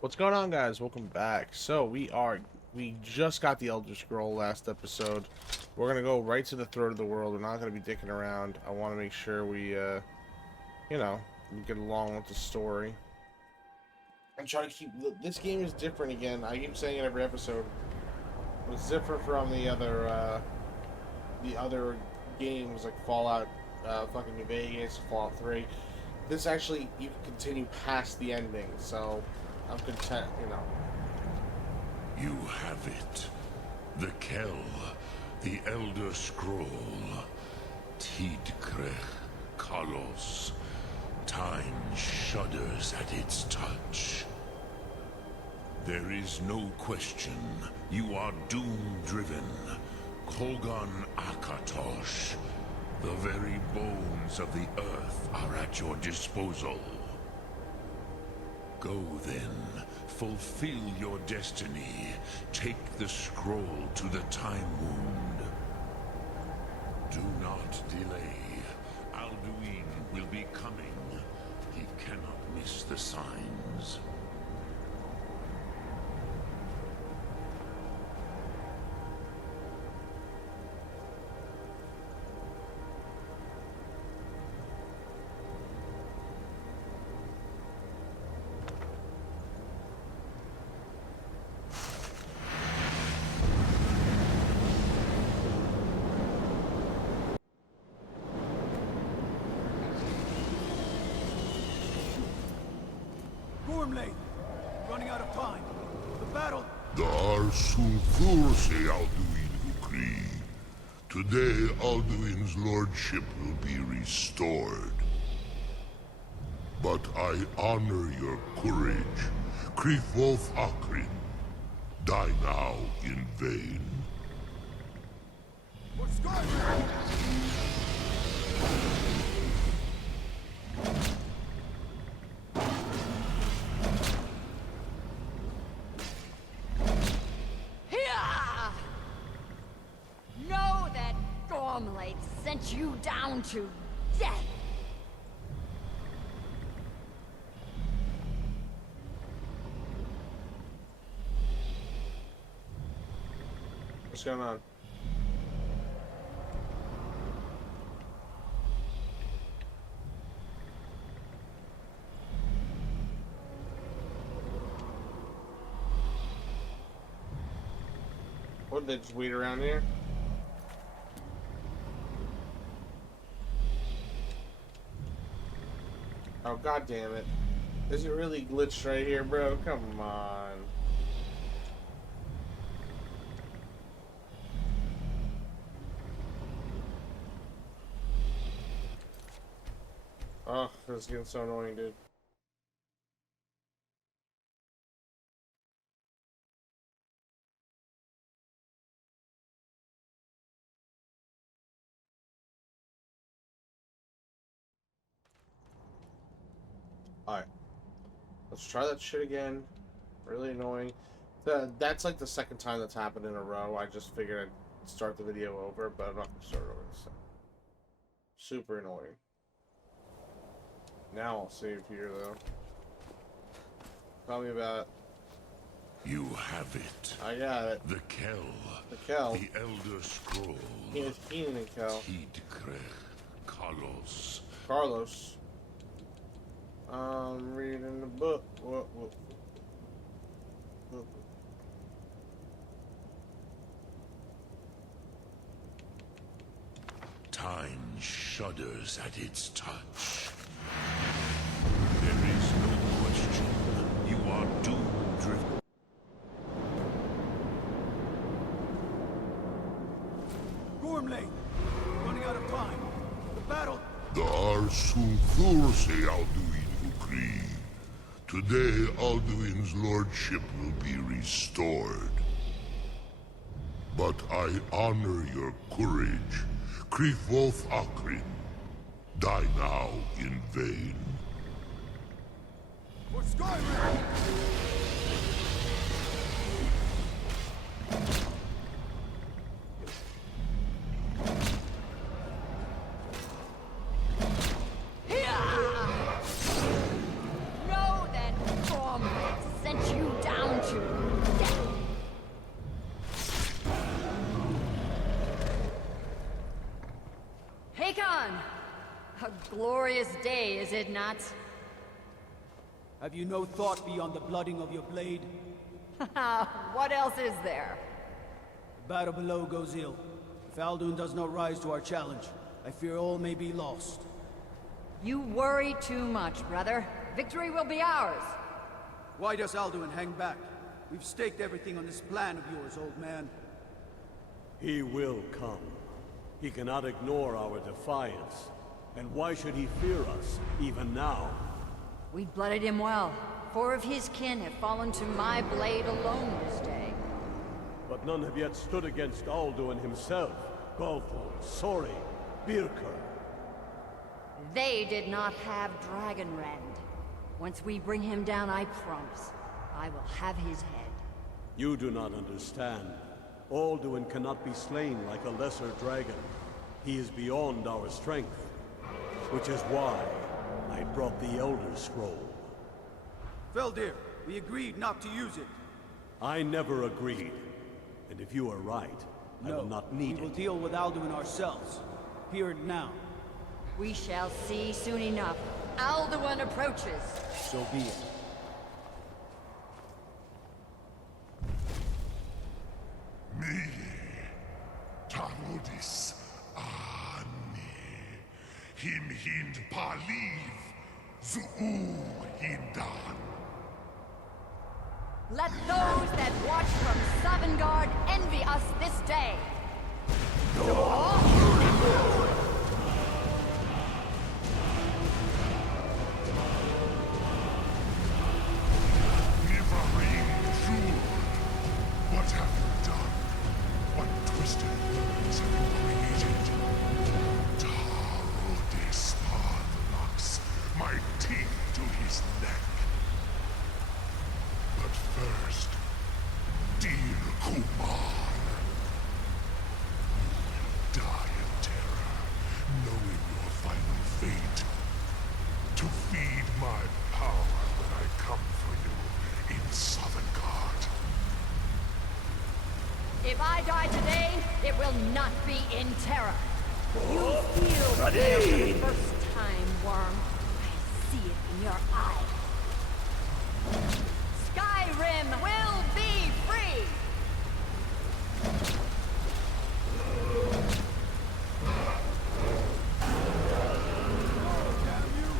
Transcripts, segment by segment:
What's going on, guys? Welcome back. So we just got the Elder Scroll last episode. We're gonna go right to the throat of the world. We're not gonna be dicking around. I want to make sure we get along with the story and try to keep. This game is different again. I keep saying it every episode. It's different from the other games like Fallout, fucking New Vegas, Fallout 3. This actually you can continue past the ending, so I'm content. You have it. The Kell, the Elder Scroll. Tidkrech Kalos. Time shudders at its touch. There is no question. You are doom-driven. Kogan Akatosh. The very bones of the earth are at your disposal. Go then, fulfill your destiny. Take the scroll to the Time Wound. Do not delay. Alduin will be coming. He cannot miss the signs. Running out of time. The battle. Dar Sulfur se Alduin Ukri. Today Alduin's lordship will be restored. But I honor your courage. Krifwolf Akrin. Die now in vain. For Skyrim! Sent you down to death. What's going on? What, they just weed around here? Oh, god damn it. Is it really glitched right here, bro? Come on. Oh, this is getting so annoying, dude. Alright. Let's try that shit again. Really annoying. That's like the second time that's happened in a row. I just figured I'd start the video over, but I'm not going to start over this time. Super annoying. Now I'll save here, though. Tell me about it. You have it. I got it. The Kell. The Kell. The Elder Scroll. It's Keenan and Kell. Tidkrech Kalos. Carlos. I'm reading the book. What? Time shudders at its touch. There is no question. You are doom-driven. Gormley! Running out of time. The battle. Dar Sulfur se Alduin Ukri. Today Alduin's lordship will be restored. But I honor your courage. Krifwolf Akrin. Die now in vain. For Skyrim! Know that Stormblade sent you Glorious day, is it not? Have you no thought beyond the blooding of your blade? What else is there? The battle below goes ill. If Alduin does not rise to our challenge, I fear all may be lost. You worry too much, brother. Victory will be ours. Why does Alduin hang back? We've staked everything on this plan of yours, old man. He will come. He cannot ignore our defiance. And why should he fear us, even now? We blooded him well. 4 of his kin have fallen to my blade alone this day. But none have yet stood against Alduin himself. Golthor, Sori, Birker. They did not have Dragonrend. Once we bring him down, I promise, I will have his head. You do not understand. Alduin cannot be slain like a lesser dragon. He is beyond our strength. Which is why I brought the Elder Scroll. Feldir, we agreed not to use it. I never agreed. And if you are right, I will not need we will it. deal with Alduin ourselves. Here and now. We shall see soon enough. Alduin approaches. So be it. Me, Tarodis, Ani, Him Hind Paliv, Zuu Hindan. Let those that watch from Sovngarde envy us this day. Nivarim Jur, what have you done? What twisted words have you created? Tarodis Parthenax, my teeth to his neck. But first, dear Kumar, you will die in terror, knowing your final fate. To feed my power when I come for you in Sovngarde. If I die today, it will not be in terror. You feel fear for the first time, Worm. I see it in your eye. Skyrim will be free! Damn you!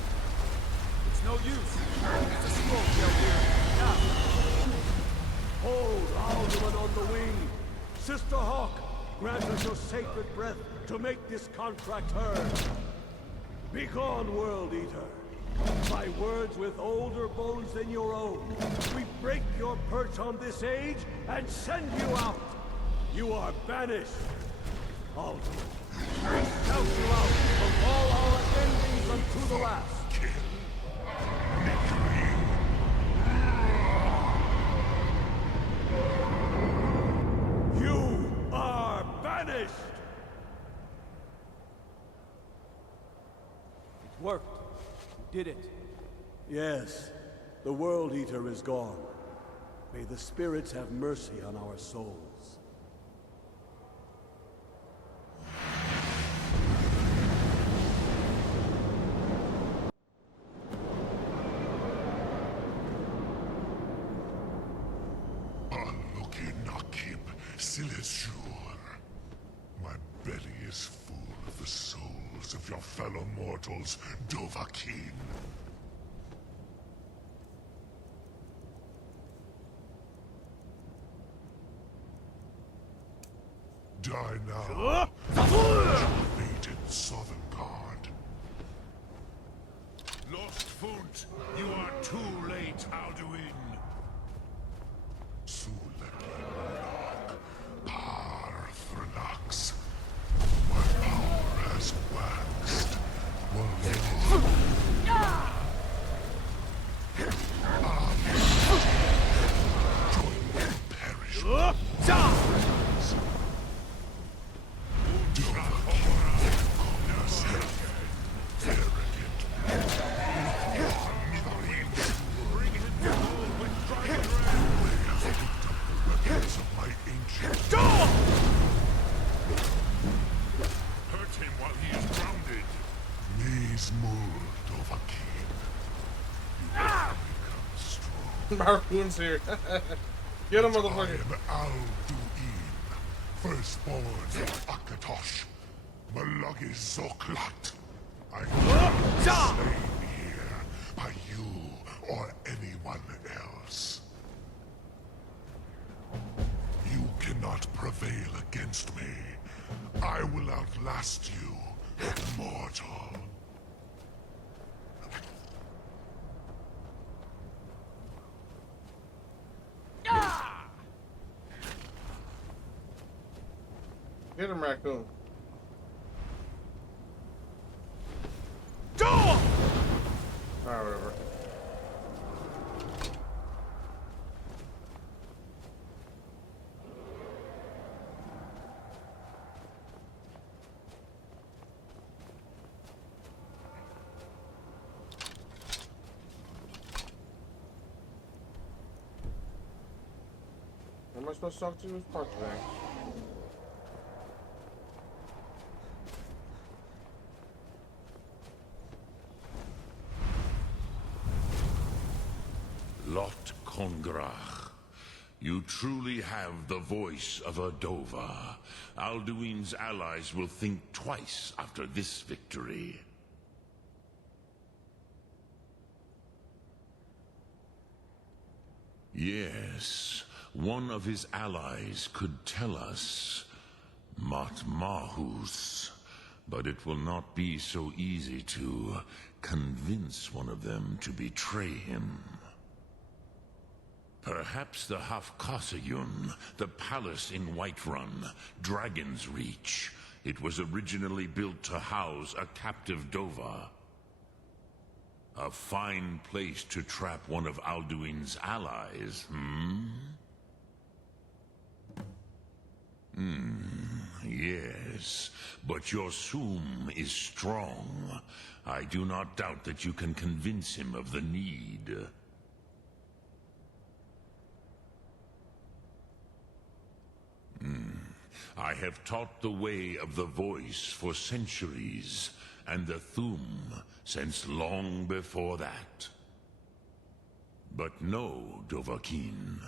It's no use. It's a scroll, Feldir. Now! Hold Alduin on the wing! Sister Hawk, grant us your sacred breath to make this contract heard. Begone, World-Eater. By words with older bones than your own, we break your perch on this age and send you out. You are banished. Alduin, we shout you out from all our endings unto the last. You are banished! It worked. We did it. Yes, the World-Eater is gone. May the spirits have mercy on our souls. Nakib Silesur. My belly is full of the souls of your fellow mortals, Dovahkiin. Die now. Fate in Sovngarde. Lost Foot, you are too late, Alduin. Sulaki Monarch, Parthrenax. My power has waxed. Join me and perish. Arrogant. Raccoon's here. Get him, I motherfucker. am Alduin, firstborn of Akatosh, Malagi Zoklat. I am slain here by you or anyone else. You cannot prevail against me. I will outlast you, immortal. Get him, Raccoon. Go! Alright, whatever. Who am I supposed to talk to? Who's part of that? Lot Kongrach. You truly have the voice of a Dova. Alduin's allies will think twice after this victory. Yes, one of his allies could tell us. Matmahus. But it will not be so easy to convince one of them to betray him. Perhaps the Hafkasayun, the palace in Whiterun, Dragon's Reach. It was originally built to house a captive Dova. A fine place to trap one of Alduin's allies, yes, but your Sum is strong. I do not doubt that you can convince him of the need. I have taught the way of the voice for centuries, and the Thum since long before that. But no, Dovahkiin.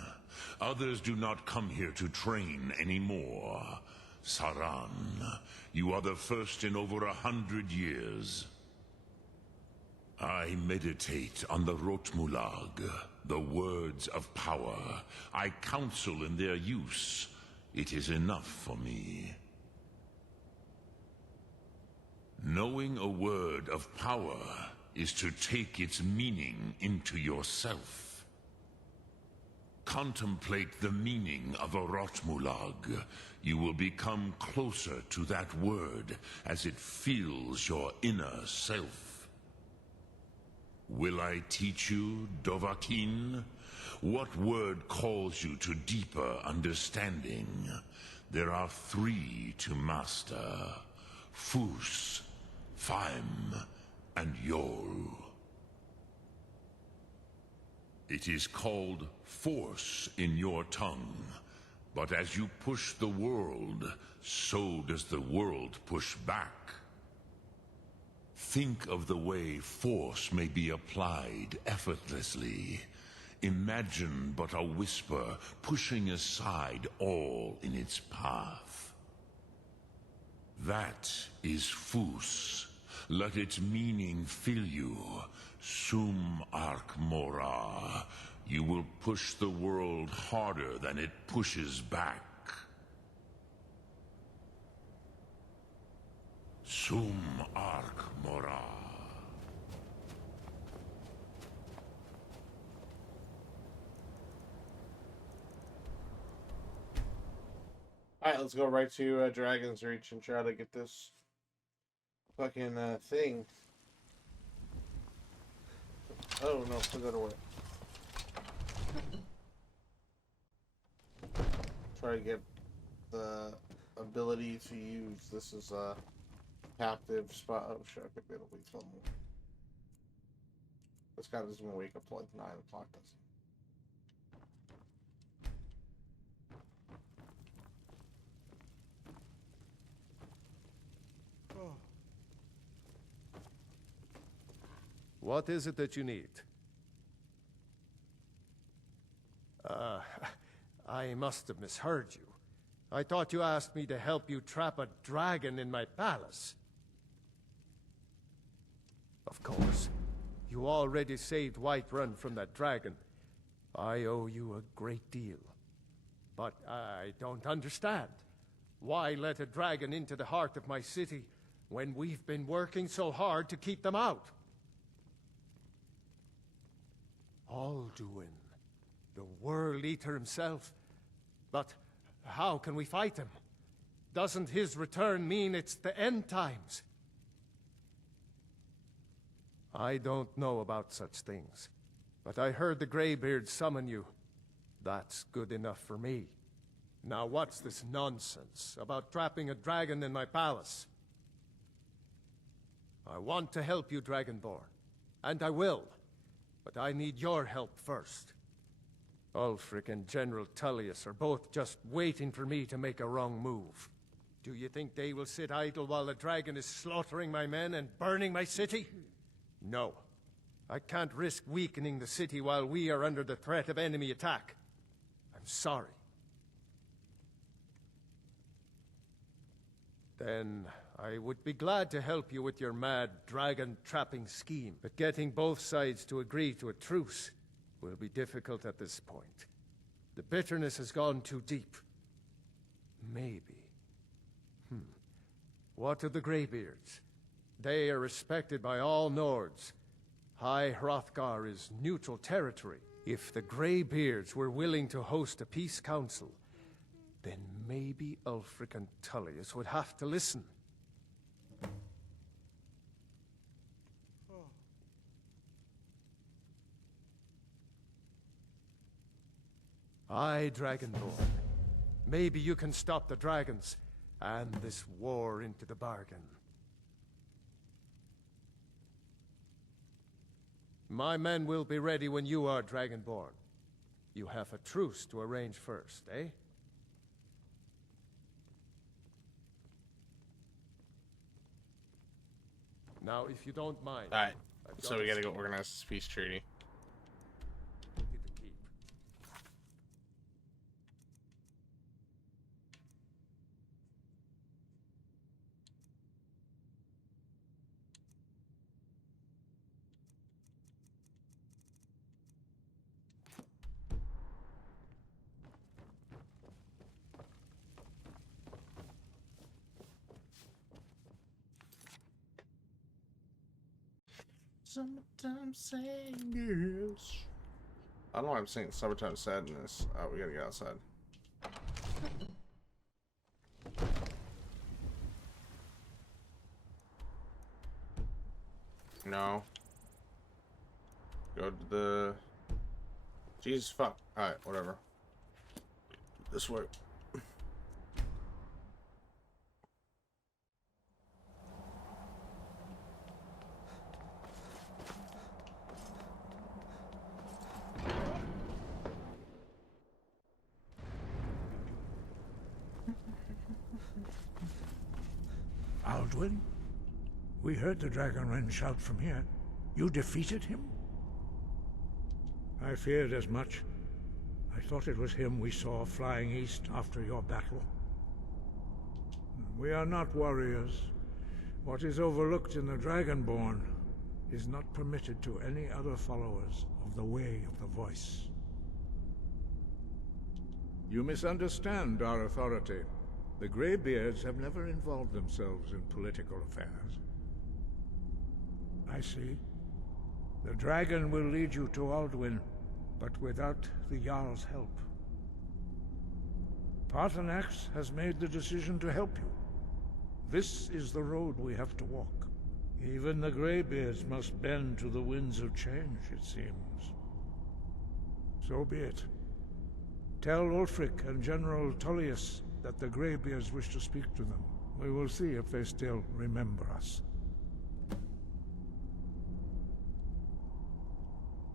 Others do not come here to train anymore. Saran, you are the first in over 100 years. I meditate on the Rotmulag, the words of power. I counsel in their use. It is enough for me. Knowing a word of power is to take its meaning into yourself. Contemplate the meaning of a Rotmulag. You will become closer to that word as it fills your inner self. Will I teach you, Dovahkiin? What word calls you to deeper understanding? There are 3 to master. Fus, Faim, and Yol. It is called force in your tongue. But as you push the world, so does the world push back. Think of the way force may be applied effortlessly. Imagine but a whisper pushing aside all in its path. That is Fus. Let its meaning fill you. Sum Ark Mora. You will push the world harder than it pushes back. Sum Ark Mora. Alright, let's go right to Dragon's Reach and try to get this fucking thing. Oh no, put that away. Try to get the ability to use this as a captive spot. Oh shit, I could be able to wait till more. This guy doesn't even wake up till like 9 o'clock, does he? What is it that you need? I must have misheard you. I thought you asked me to help you trap a dragon in my palace. Of course. You already saved Whiterun from that dragon. I owe you a great deal. But I don't understand. Why let a dragon into the heart of my city when we've been working so hard to keep them out? Alduin, the World-Eater himself. But how can we fight him? Doesn't his return mean it's the end times? I don't know about such things, but I heard the Greybeard summon you. That's good enough for me. Now what's this nonsense about trapping a dragon in my palace? I want to help you, Dragonborn, and I will, but I need your help first. Ulfric and General Tullius are both just waiting for me to make a wrong move. Do you think they will sit idle while the dragon is slaughtering my men and burning my city? No. I can't risk weakening the city while we are under the threat of enemy attack. I'm sorry. Then I would be glad to help you with your mad dragon-trapping scheme, but getting both sides to agree to a truce will be difficult at this point. The bitterness has gone too deep. Maybe. What of the Greybeards? They are respected by all Nords. High Hrothgar is neutral territory. If the Greybeards were willing to host a peace council, then maybe Ulfric and Tullius would have to listen. Aye, Dragonborn. Maybe you can stop the dragons, and this war into the bargain. My men will be ready when you are, Dragonborn. You have a truce to arrange first, eh? Now, if you don't mind... Alright, so we gotta go organize this peace treaty. Get the keep. Summertime sadness. I don't know why I'm saying summertime sadness. Oh, we gotta get outside. No. Go to the... Jesus fuck. Alright, whatever. This way. Alduin? We heard the Dragonren shout from here. You defeated him? I feared as much. I thought it was him we saw flying east after your battle. We are not warriors. What is overlooked in the Dragonborn is not permitted to any other followers of the Way of the Voice. You misunderstand our authority. The Greybeards have never involved themselves in political affairs. I see. The dragon will lead you to Alduin, but without the Jarl's help. Paarthurnax has made the decision to help you. This is the road we have to walk. Even the Greybeards must bend to the winds of change, it seems. So be it. Tell Ulfric and General Tullius that the Greybeards wish to speak to them. We will see if they still remember us.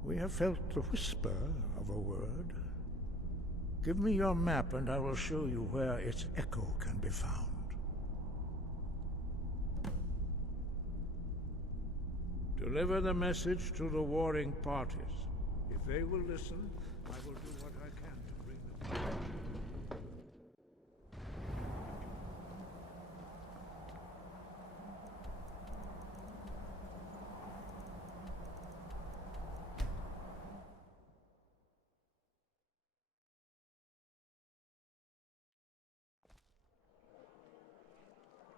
We have felt the whisper of a word. Give me your map and I will show you where its echo can be found. Deliver the message to the warring parties. If they will listen, I will do what I can to bring them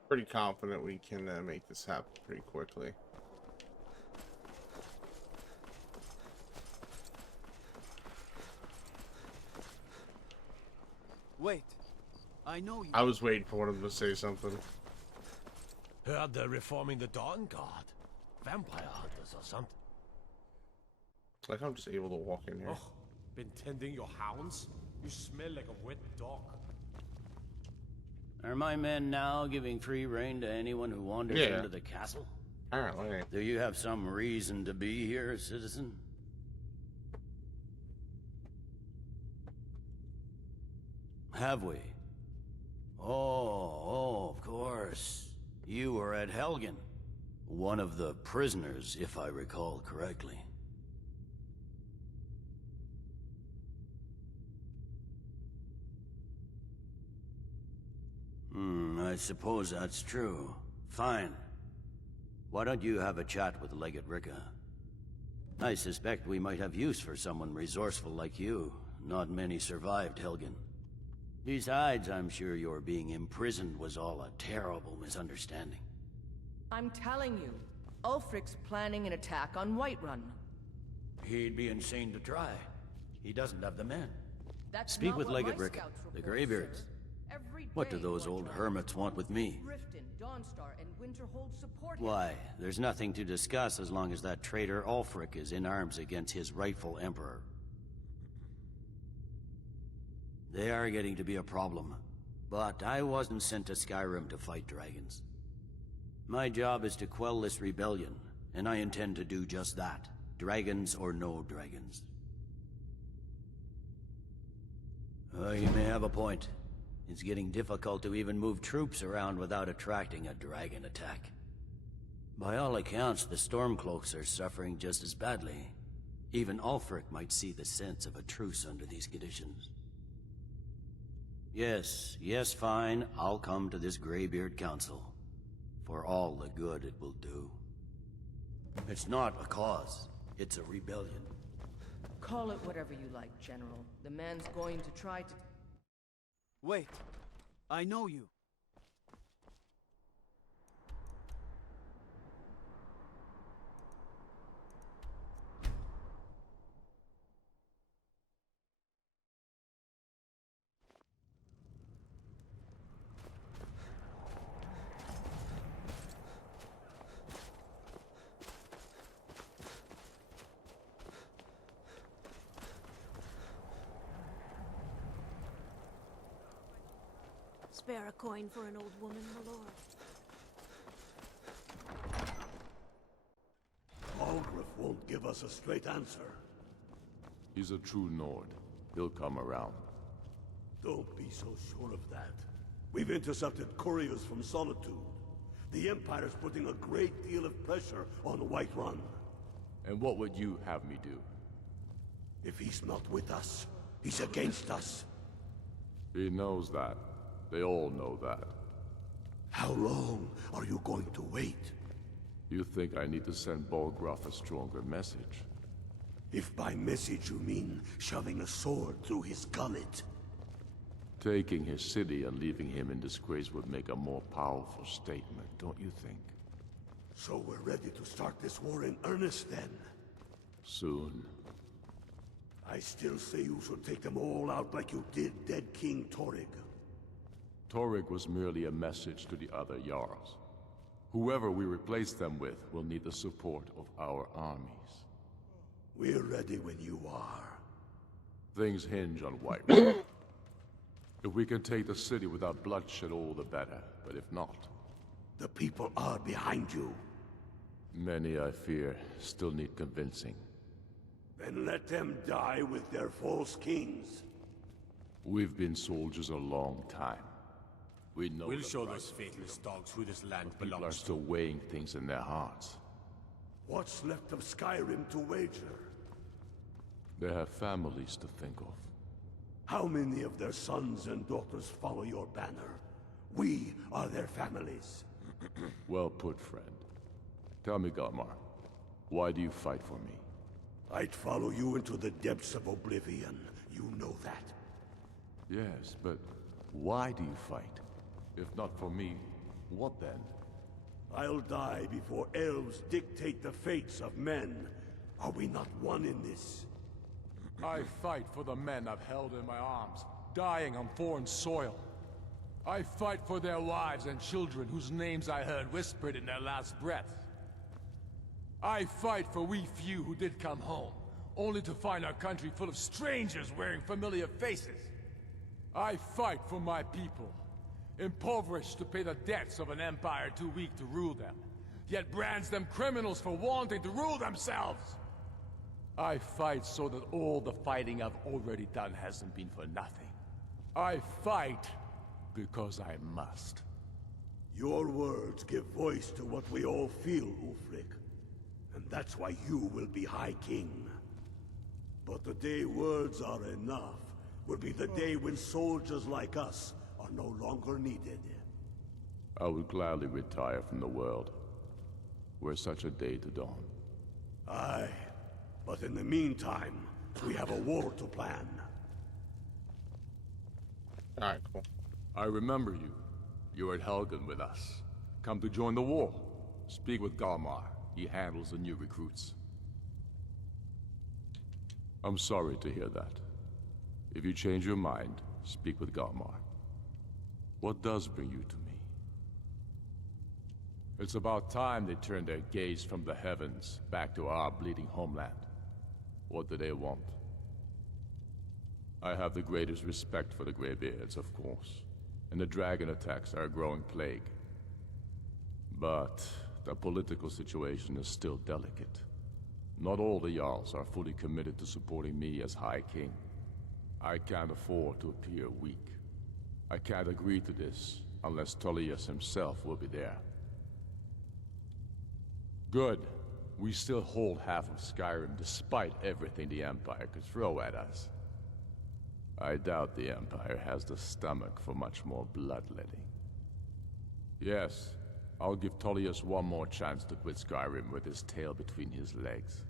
Pretty confident we can make this happen pretty quickly. Wait, I know you. I was waiting for one of them to say something. Heard they're reforming the Dawn Guard. Vampire hunters or something. Like I'm just able to walk in here. Oh, been tending your hounds? You smell like a wet dog. Are my men now giving free rein to anyone who wanders into the castle? Apparently. Do you have some reason to be here, citizen? Have we? Oh, of course. You were at Helgen. One of the prisoners, if I recall correctly. I suppose that's true. Fine. Why don't you have a chat with Legate Ricca? I suspect we might have use for someone resourceful like you. Not many survived Helgen. Besides, I'm sure your being imprisoned was all a terrible misunderstanding. I'm telling you, Ulfric's planning an attack on Whiterun. He'd be insane to try. He doesn't have the men. That's Speak not with what Legate my Ricca, scouts the report, Greybeards. sir. Every What do day those old Whiterun, hermits want with me? Riften, Dawnstar, and Winterhold support him. Why, there's nothing to discuss as long as that traitor Ulfric is in arms against his rightful emperor. They are getting to be a problem. But I wasn't sent to Skyrim to fight dragons. My job is to quell this rebellion, and I intend to do just that. Dragons or no dragons. You may have a point. It's getting difficult to even move troops around without attracting a dragon attack. By all accounts, the Stormcloaks are suffering just as badly. Even Ulfric might see the sense of a truce under these conditions. Yes, fine. I'll come to this Greybeard Council. For all the good it will do. It's not a cause. It's a rebellion. Call it whatever you like, General. The man's going to try to... Wait, I know you. Spare a coin for an old woman, my lord. Algrif won't give us a straight answer. He's a true Nord. He'll come around. Don't be so sure of that. We've intercepted couriers from Solitude. The Empire's putting a great deal of pressure on Whiterun. And what would you have me do? If he's not with us, he's against us. He knows that. They all know that. How long are you going to wait? You think I need to send Bolgroth a stronger message? If by message you mean shoving a sword through his gullet. Taking his city and leaving him in disgrace would make a more powerful statement, don't you think? So we're ready to start this war in earnest then? Soon. I still say you should take them all out like you did dead King Torrig. Torrig was merely a message to the other Jarls. Whoever we replace them with will need the support of our armies. We're ready when you are. Things hinge on Whiterun. If we can take the city without bloodshed, all the better. But if not... The people are behind you. Many, I fear, still need convincing. Then let them die with their false kings. We've been soldiers a long time. We know We'll show those faithless dogs who this land people are belongs still weighing things in their hearts. What's left of Skyrim to wager? They have families to think of. How many of their sons and daughters follow your banner? We are their families. Well put, friend. Tell me, Galmar, why do you fight for me? I'd follow you into the depths of Oblivion. You know that. Yes, but why do you fight? If not for me, what then? I'll die before elves dictate the fates of men. Are we not one in this? I fight for the men I've held in my arms, dying on foreign soil. I fight for their wives and children whose names I heard whispered in their last breath. I fight for we few who did come home, only to find our country full of strangers wearing familiar faces. I fight for my people, impoverished to pay the debts of an empire too weak to rule them, yet brands them criminals for wanting to rule themselves. I fight so that all the fighting I've already done hasn't been for nothing. I fight because I must. Your words give voice to what we all feel, Ulfric. And that's why you will be High King. But the day words are enough will be the day when soldiers like us are no longer needed. I would gladly retire from the world, were such a day to dawn. Aye, but in the meantime, we have a war to plan. Alright, cool. I remember you. You were at Helgen with us. Come to join the war. Speak with Galmar. He handles the new recruits. I'm sorry to hear that. If you change your mind, speak with Galmar. What does bring you to me? It's about time they turned their gaze from the heavens back to our bleeding homeland. What do they want? I have the greatest respect for the Greybeards, of course, and the dragon attacks are a growing plague. But the political situation is still delicate. Not all the Jarls are fully committed to supporting me as High King. I can't afford to appear weak. I can't agree to this unless Tullius himself will be there. Good. We still hold half of Skyrim despite everything the Empire could throw at us. I doubt the Empire has the stomach for much more bloodletting. Yes, I'll give Tullius one more chance to quit Skyrim with his tail between his legs.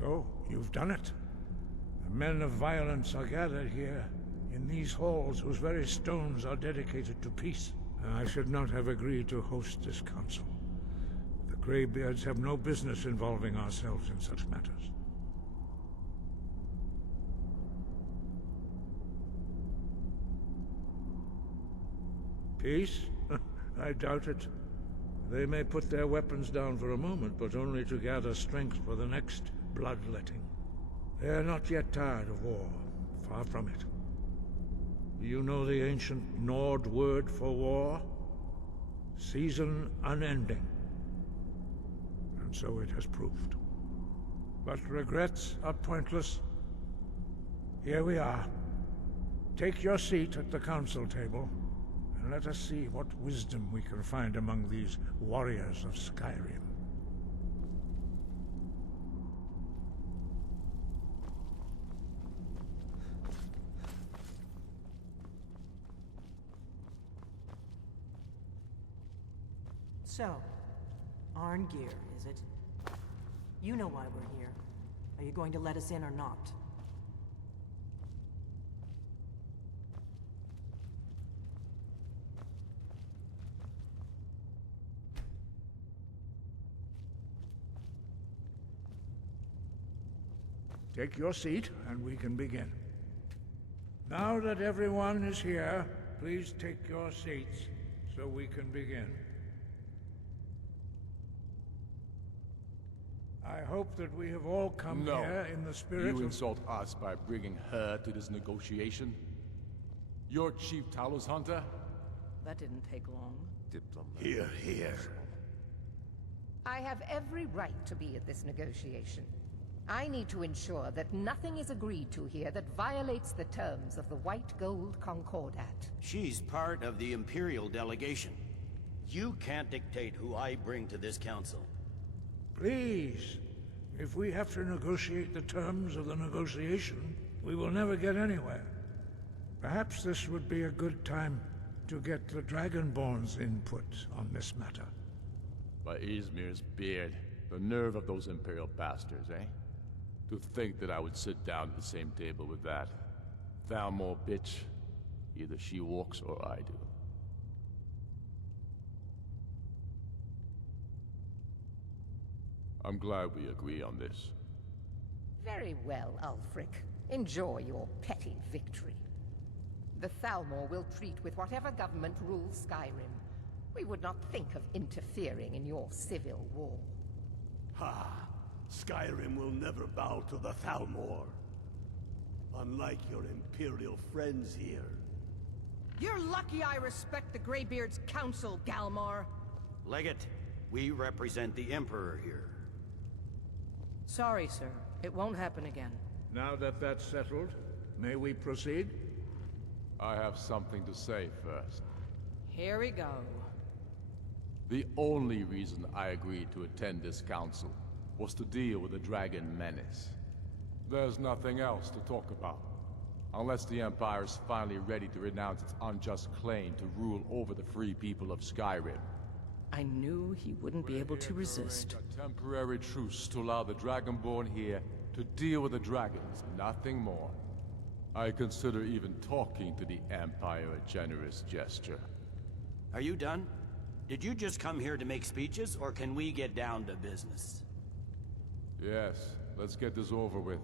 So, you've done it. The men of violence are gathered here, in these halls whose very stones are dedicated to peace. I should not have agreed to host this council. The Greybeards have no business involving ourselves in such matters. Peace? I doubt it. They may put their weapons down for a moment, but only to gather strength for the next bloodletting. They are not yet tired of war. Far from it. Do you know the ancient Nord word for war? Season unending. And so it has proved. But regrets are pointless. Here we are. Take your seat at the council table, and let us see what wisdom we can find among these warriors of Skyrim. So, Arngeir, is it? You know why we're here. Are you going to let us in or not? Take your seat, and we can begin. Now that everyone is here, please take your seats, so we can begin. I hope that we have all come No. here in the spirit You of... insult us by bringing her to this negotiation? You're Chief Talos Hunter? That didn't take long. Here, here. I have every right to be at this negotiation. I need to ensure that nothing is agreed to here that violates the terms of the White Gold Concordat. She's part of the Imperial delegation. You can't dictate who I bring to this council. Please, if we have to negotiate the terms of the negotiation, we will never get anywhere. Perhaps this would be a good time to get the Dragonborn's input on this matter. By Izmir's beard, the nerve of those Imperial bastards, eh? To think that I would sit down at the same table with that Thalmor bitch. Either she walks or I do. I'm glad we agree on this. Very well, Ulfric. Enjoy your petty victory. The Thalmor will treat with whatever government rules Skyrim. We would not think of interfering in your civil war. Ha! Skyrim will never bow to the Thalmor. Unlike your Imperial friends here. You're lucky I respect the Greybeard's council, Galmar. Legate, we represent the Emperor here. Sorry, sir. It won't happen again. Now that that's settled, may we proceed? I have something to say first. Here we go. The only reason I agreed to attend this council was to deal with the Dragon Menace. There's nothing else to talk about. Unless the Empire is finally ready to renounce its unjust claim to rule over the free people of Skyrim. I knew he wouldn't be able to resist. A temporary truce to allow the Dragonborn here to deal with the dragons, nothing more. I consider even talking to the Empire a generous gesture. Are you done? Did you just come here to make speeches, or can we get down to business? Yes, let's get this over with.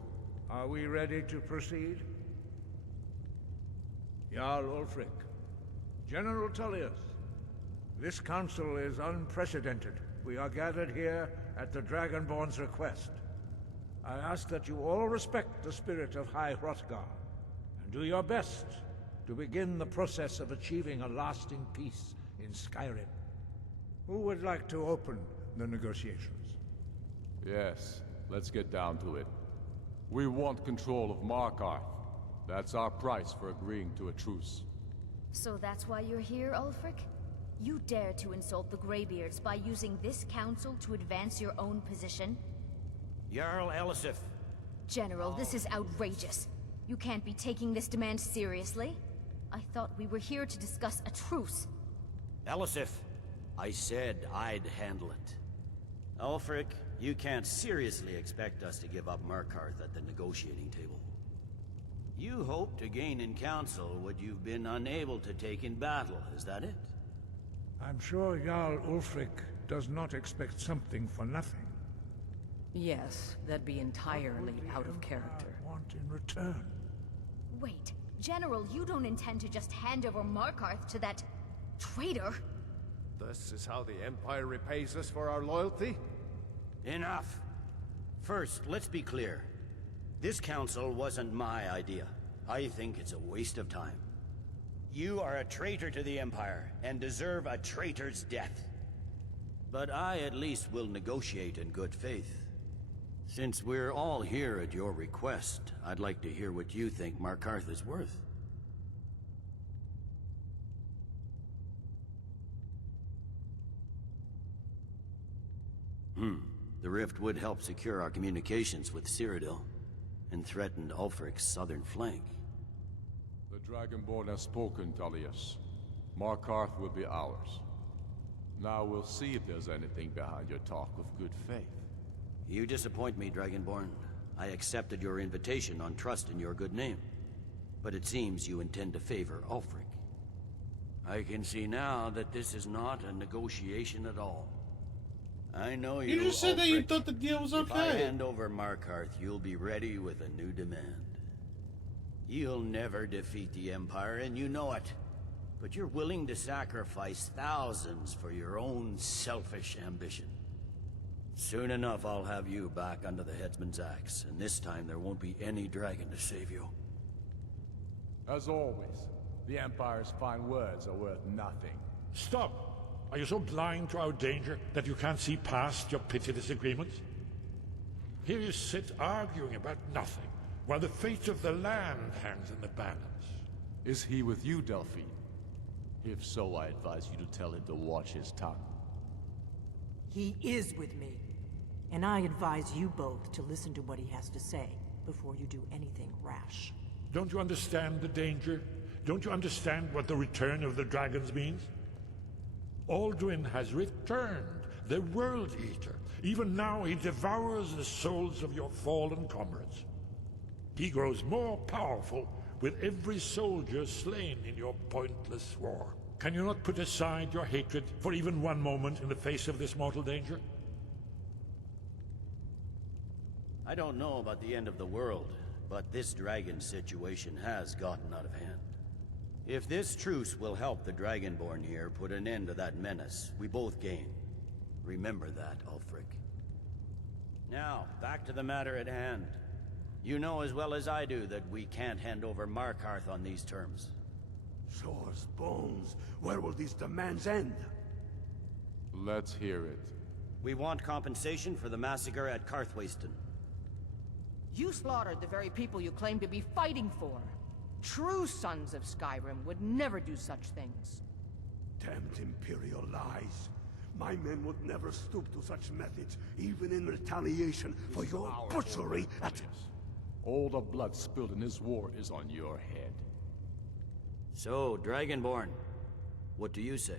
Are we ready to proceed? Jarl Ulfric, General Tullius, this council is unprecedented. We are gathered here at the Dragonborn's request. I ask that you all respect the spirit of High Hrothgar, and do your best to begin the process of achieving a lasting peace in Skyrim. Who would like to open the negotiations? Yes, let's get down to it. We want control of Markarth. That's our price for agreeing to a truce. So that's why you're here, Ulfric? You dare to insult the Greybeards by using this council to advance your own position? Jarl Elisif. General, this is outrageous. You can't be taking this demand seriously. I thought we were here to discuss a truce. Elisif, I said I'd handle it. Ulfric, you can't seriously expect us to give up Markarth at the negotiating table. You hoped to gain in council what you've been unable to take in battle, is that it? I'm sure Jarl Ulfric does not expect something for nothing. Yes, that'd be entirely out of character. Want in return? Wait, General, you don't intend to just hand over Markarth to that traitor? This is how the Empire repays us for our loyalty? Enough! First, let's be clear. This council wasn't my idea. I think it's a waste of time. You are a traitor to the Empire, and deserve a traitor's death. But I at least will negotiate in good faith. Since we're all here at your request, I'd like to hear what you think Markarth is worth. The rift would help secure our communications with Cyrodiil, and threatened Ulfric's southern flank. The Dragonborn has spoken, Tullius. Markarth will be ours. Now we'll see if there's anything behind your talk of good faith. You disappoint me, Dragonborn. I accepted your invitation on trust in your good name. But it seems you intend to favor Ulfric. I can see now that this is not a negotiation at all. I know you, You just said that you Ulfric. thought the deal was If I okay. hand over Markarth, you'll be ready with a new demand. You'll never defeat the Empire, and you know it. But you're willing to sacrifice thousands for your own selfish ambition. Soon enough, I'll have you back under the headsman's axe, and this time there won't be any dragon to save you. As always, the Empire's fine words are worth nothing. Stop! Are you so blind to our danger that you can't see past your petty disagreements? Here you sit arguing about nothing, while the fate of the land hangs in the balance. Is he with you, Delphine? If so, I advise you to tell him to watch his tongue. He is with me. And I advise you both to listen to what he has to say before you do anything rash. Don't you understand the danger? Don't you understand what the return of the dragons means? Alduin has returned, the World-Eater. Even now he devours the souls of your fallen comrades. He grows more powerful with every soldier slain in your pointless war. Can you not put aside your hatred for even one moment in the face of this mortal danger? I don't know about the end of the world, but this dragon situation has gotten out of hand. If this truce will help the Dragonborn here put an end to that menace, we both gain. Remember that, Ulfric. Now, back to the matter at hand. You know as well as I do that we can't hand over Markarth on these terms. Swords, bones, where will these demands end? Let's hear it. We want compensation for the massacre at Karthwasten. You slaughtered the very people you claim to be fighting for. True sons of Skyrim would never do such things. Damned Imperial lies. My men would never stoop to such methods, even in retaliation for your butchery at... All the blood spilled in this war is on your head. So, Dragonborn, what do you say?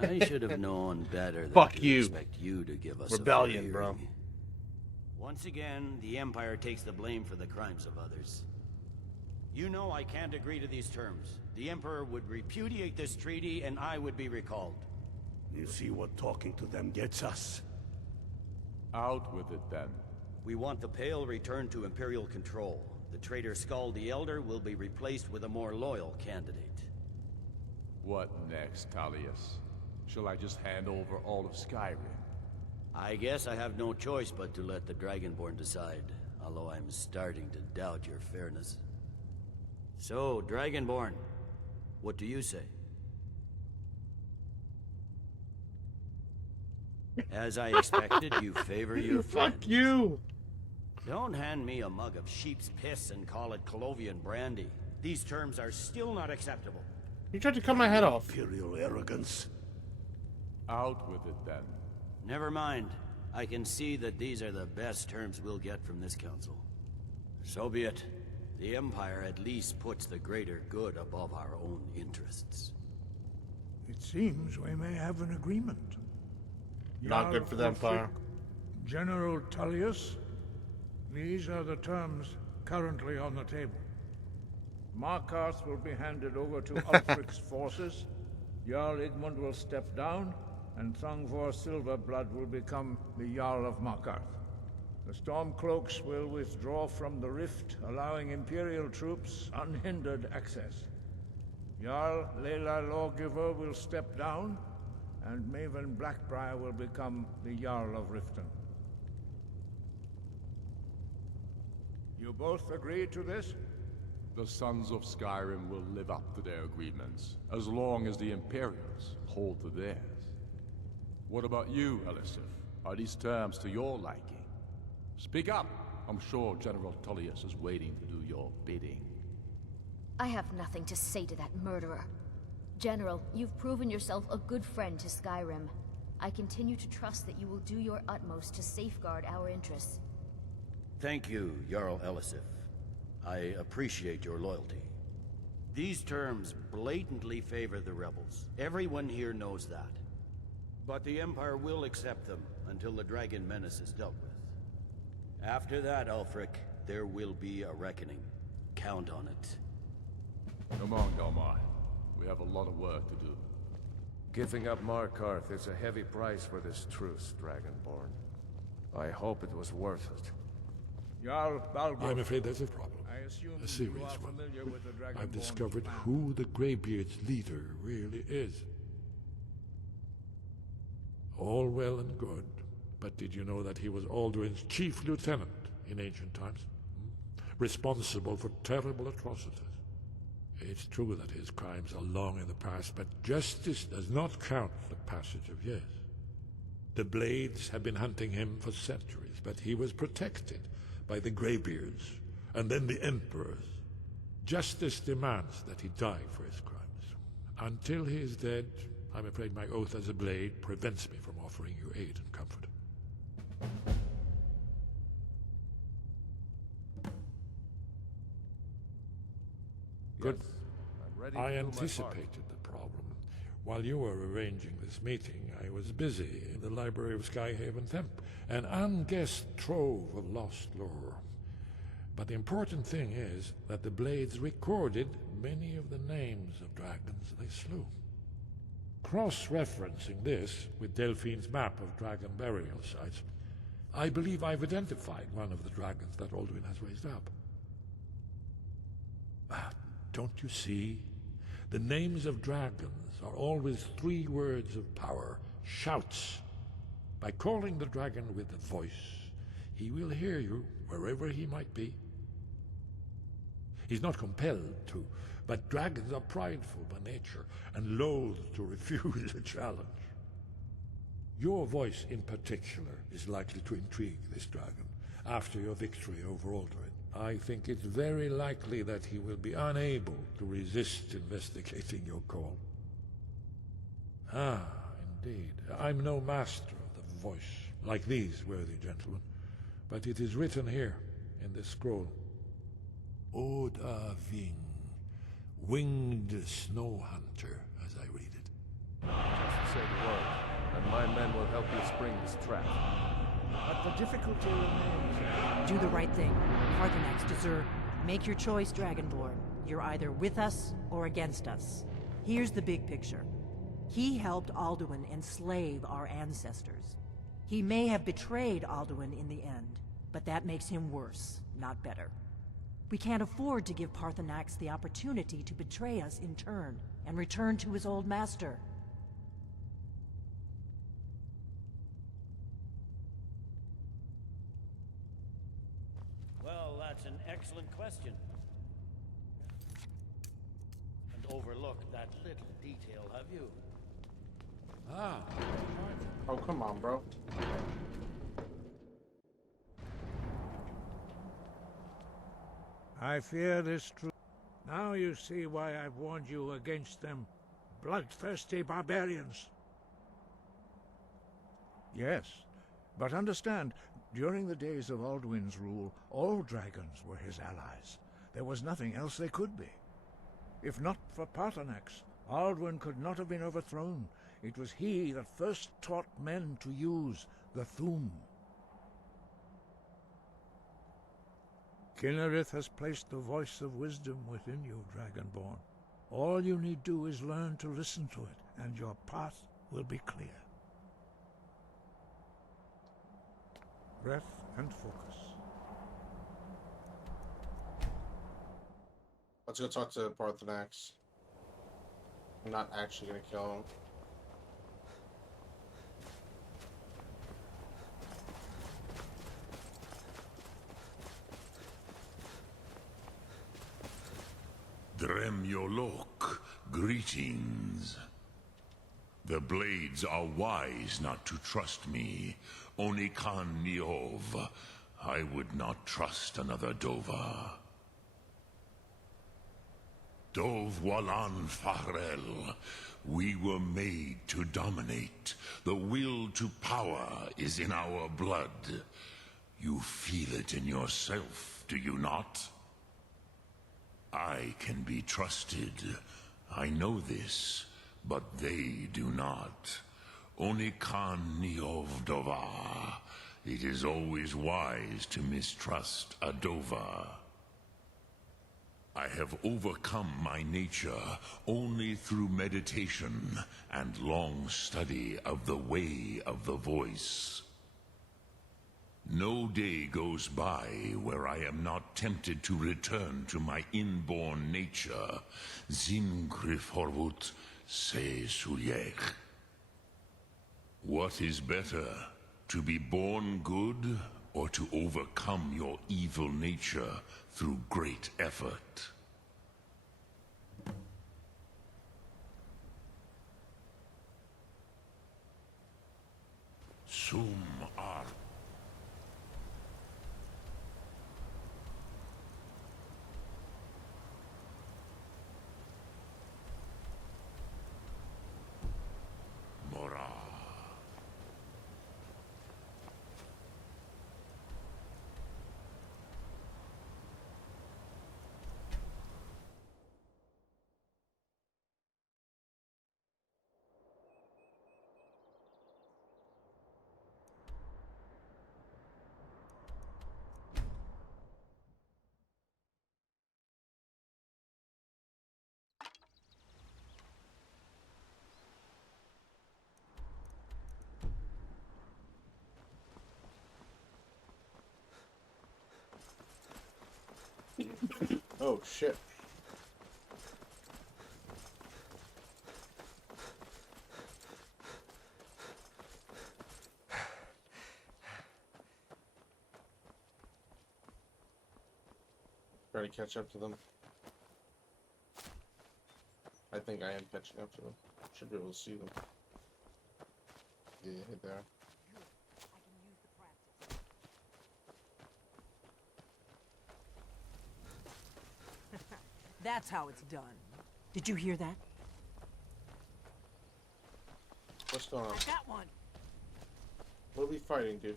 I should have known better than Fuck to you. expect you to give us Rebellion, a bro. Once again, the Empire takes the blame for the crimes of others. You know I can't agree to these terms. The Emperor would repudiate this treaty and I would be recalled. You see what talking to them gets us? Out with it, then. We want the Pale returned to Imperial control. The traitor Skull the Elder will be replaced with a more loyal candidate. What next, Tullius? Shall I just hand over all of Skyrim? I guess I have no choice but to let the Dragonborn decide, although I'm starting to doubt your fairness. So, Dragonborn, what do you say? As I expected, you favor your friend. Fuck you! Don't hand me a mug of sheep's piss and call it Colovian brandy. These terms are still not acceptable. You tried to cut my head off. Imperial arrogance. Out with it, then. Never mind. I can see that these are the best terms we'll get from this council. So be it. The Empire at least puts the greater good above our own interests. It seems we may have an agreement. Not good for the Empire. General Tullius, these are the terms currently on the table. Markarth will be handed over to Ulfric's forces. Jarl Igmund will step down, and Thongvor Silverblood will become the Jarl of Markarth. The Stormcloaks will withdraw from the rift, allowing Imperial troops unhindered access. Jarl Layla Lawgiver will step down, and Maven Blackbriar will become the Jarl of Riften. You both agree to this? The Sons of Skyrim will live up to their agreements, as long as the Imperials hold to theirs. What about you, Elisif? Are these terms to your liking? Speak up! I'm sure General Tullius is waiting to do your bidding. I have nothing to say to that murderer. General, you've proven yourself a good friend to Skyrim. I continue to trust that you will do your utmost to safeguard our interests. Thank you, Jarl Elisif. I appreciate your loyalty. These terms blatantly favor the rebels. Everyone here knows that. But the Empire will accept them until the Dragon Menace is dealt with. After that, Ulfric, there will be a reckoning. Count on it. Come on, Galmar. We have a lot of work to do. Giving up Markarth is a heavy price for this truce, Dragonborn. I hope it was worth it. Jarl Balgruuf. I'm afraid there's a problem. A serious one. I've discovered who the Greybeard's leader really is. All well and good, but did you know that he was Alduin's chief lieutenant in ancient times? Responsible for terrible atrocities. It's true that his crimes are long in the past, but justice does not count the passage of years. The Blades have been hunting him for centuries, but he was protected by the Greybeards, and then the Emperors. Justice demands that he die for his crimes. Until he is dead, I'm afraid my oath as a Blade prevents me from offering you aid and comfort. Good. I anticipated the problem. While you were arranging this meeting, I was busy in the library of Skyhaven Temple, an unguessed trove of lost lore. But the important thing is that the Blades recorded many of the names of dragons they slew. Cross-referencing this with Delphine's map of dragon burial sites, I believe I've identified one of the dragons that Alduin has raised up. Don't you see? The names of dragons are always 3 words of power, shouts. By calling the dragon with a voice, he will hear you wherever he might be. He's not compelled to, but dragons are prideful by nature and loath to refuse a challenge. Your voice in particular is likely to intrigue this dragon after your victory over Alduin. I think it's very likely that he will be unable to resist investigating your call. Ah, indeed. I'm no master of the voice, like these worthy gentlemen, but it is written here in this scroll. Oda Ving, winged snow hunter, as I read it. Just say the word, and my men will help you spring this trap. But the difficulty remains. Do the right thing. Parthenax deserve. Make your choice, Dragonborn. You're either with us or against us. Here's the big picture. He helped Alduin enslave our ancestors. He may have betrayed Alduin in the end, but that makes him worse, not better. We can't afford to give Parthenax the opportunity to betray us in turn and return to his old master. Well, that's an excellent question. And overlooked that little detail, have you? Ah. Oh, come on, bro. I fear this truth. Now you see why I've warned you against them bloodthirsty barbarians. Yes, but understand, during the days of Alduin's rule, all dragons were his allies. There was nothing else they could be. If not for Parthenax, Alduin could not have been overthrown. It was he that first taught men to use the Thu'um. Kynareth has placed the voice of wisdom within you, Dragonborn. All you need do is learn to listen to it, and your path will be clear. Breath and focus. Let's go talk to Parthenax. I'm not actually gonna kill him. Dremyolok, greetings. The Blades are wise not to trust me. Onikan Niov. I would not trust another Dova. Dov Walan Farel. We were made to dominate. The will to power is in our blood. You feel it in yourself, do you not? I can be trusted. I know this, but they do not. Onikan Niov Dova. It is always wise to mistrust a Dova. I have overcome my nature only through meditation and long study of the way of the voice. No day goes by where I am not tempted to return to my inborn nature, Zingriforvut se Suliech. What is better, to be born good or to overcome your evil nature through great effort? Sum ar. Mora. Oh shit. Try to catch up to them. I think I am catching up to them. Should be able to see them. Yeah, hit there. That's how it's done. Did you hear that? What's going on? I got one. What are we fighting, dude?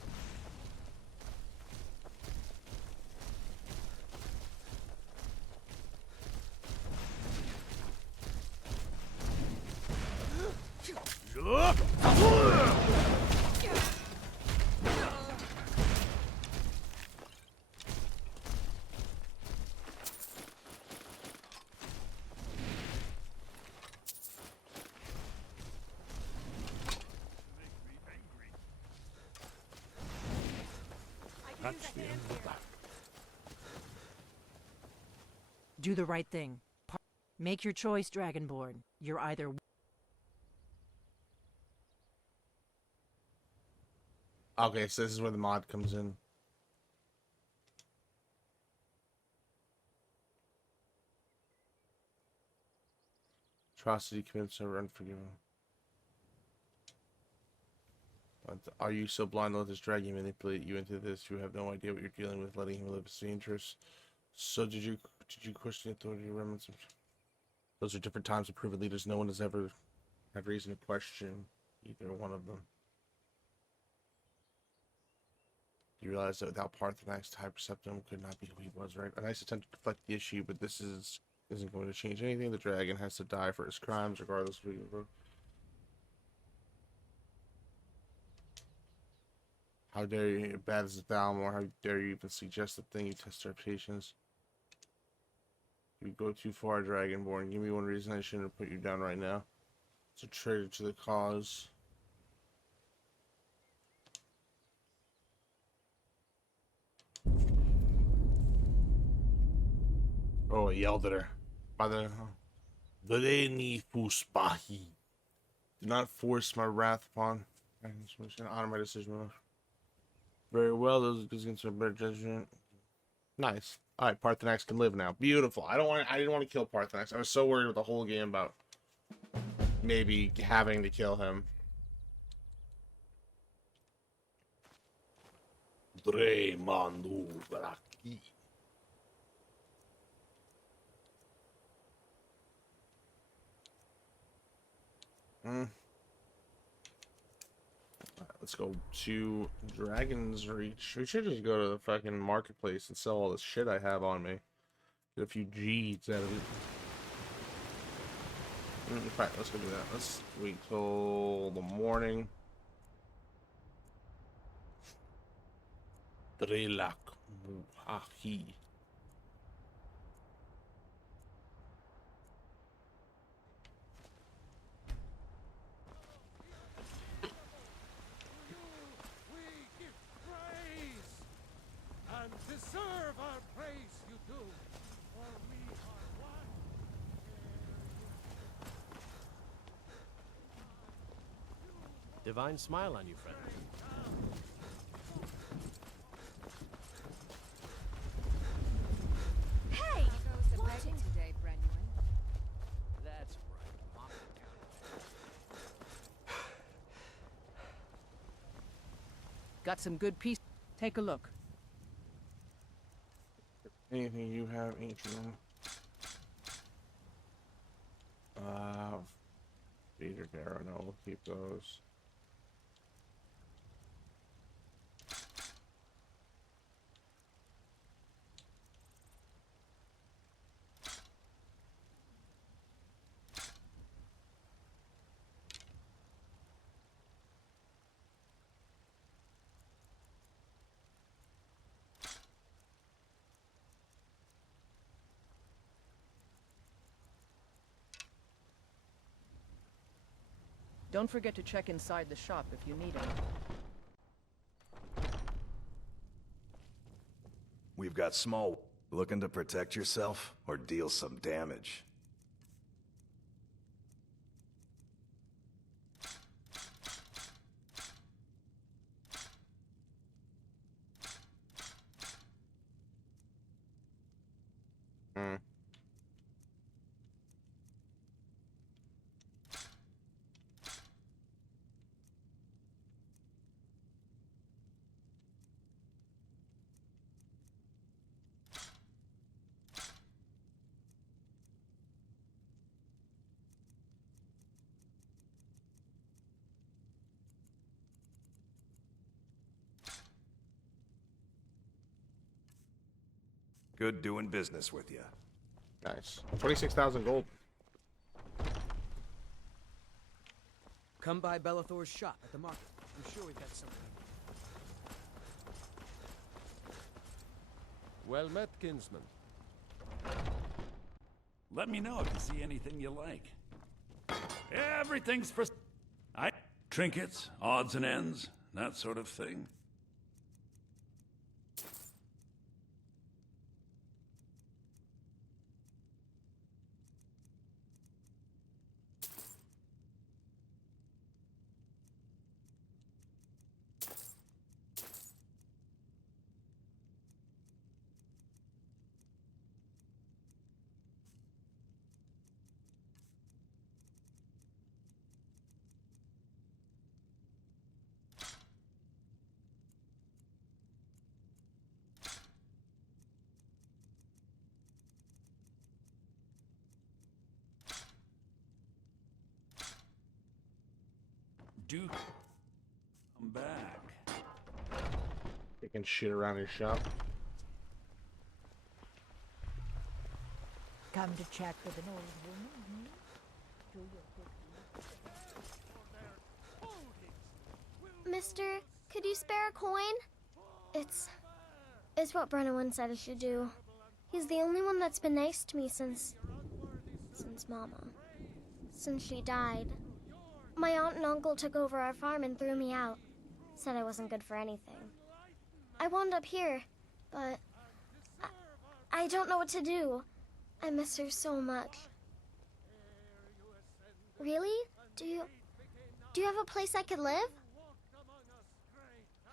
That's the end of that. Do the right thing. Make your choice, Dragonborn. You're either... Okay, so this is where the mod comes in. Atrocity commits are unforgivable. But are you so blind to let this dragon manipulate you into this? You have no idea what you're dealing with. Letting him live is dangerous. So did you question the authority of remnants? Those are different times of proven leaders. No one has ever had reason to question either one of them. You realize that without Parthenax, High Perceptum could not be who he was, right? A nice attempt to deflect the issue, but this isn't going to change anything. The dragon has to die for his crimes, regardless of who you were. How dare you, bad as the Thalmor, how dare you even suggest the thing? You test our patience. You go too far, Dragonborn. Give me one reason I shouldn't put you down right now. It's a traitor to the cause. Oh, I yelled at her. By the Veleni Fusbahi. Do not force my wrath upon. I'm just gonna honor my decision. Very well, those against our better judgment. Nice. Alright, Parthenax can live now. Beautiful. I didn't want to kill Parthenax. I was so worried with the whole game about maybe having to kill him. Dremanu Braki. Let's go to Dragon's Reach. We should just go to the fucking marketplace and sell all this shit I have on me. Get a few G's out of it. In fact, let's go do that. Let's wait till the morning. Drelak Muhahi. Divine smile on you, friend. Hey! Betting today, Brenuin. That's right. Got some good pieces. Take a look. Anything you have, ancient? Peter Darrow, no, we'll keep those. Don't forget to check inside the shop if you need it. We've got small. Looking to protect yourself or deal some damage? Good doing business with you. Nice. 26,000 gold. Come by Bellathor's shop at the market. I'm sure we've got something. Well met, kinsman. Let me know if you see anything you like. Everything's for... trinkets, odds and ends, that sort of thing. Do come back. Taking shit around your shop. Come to chat with an old woman, Do your Mister, could you spare a coin? It's what Brenuin said I should do. He's the only one that's been nice to me since Mama. Since she died. My aunt and uncle took over our farm and threw me out. Said I wasn't good for anything. I wound up here, but I don't know what to do. I miss her so much. Really? Do you have a place I could live?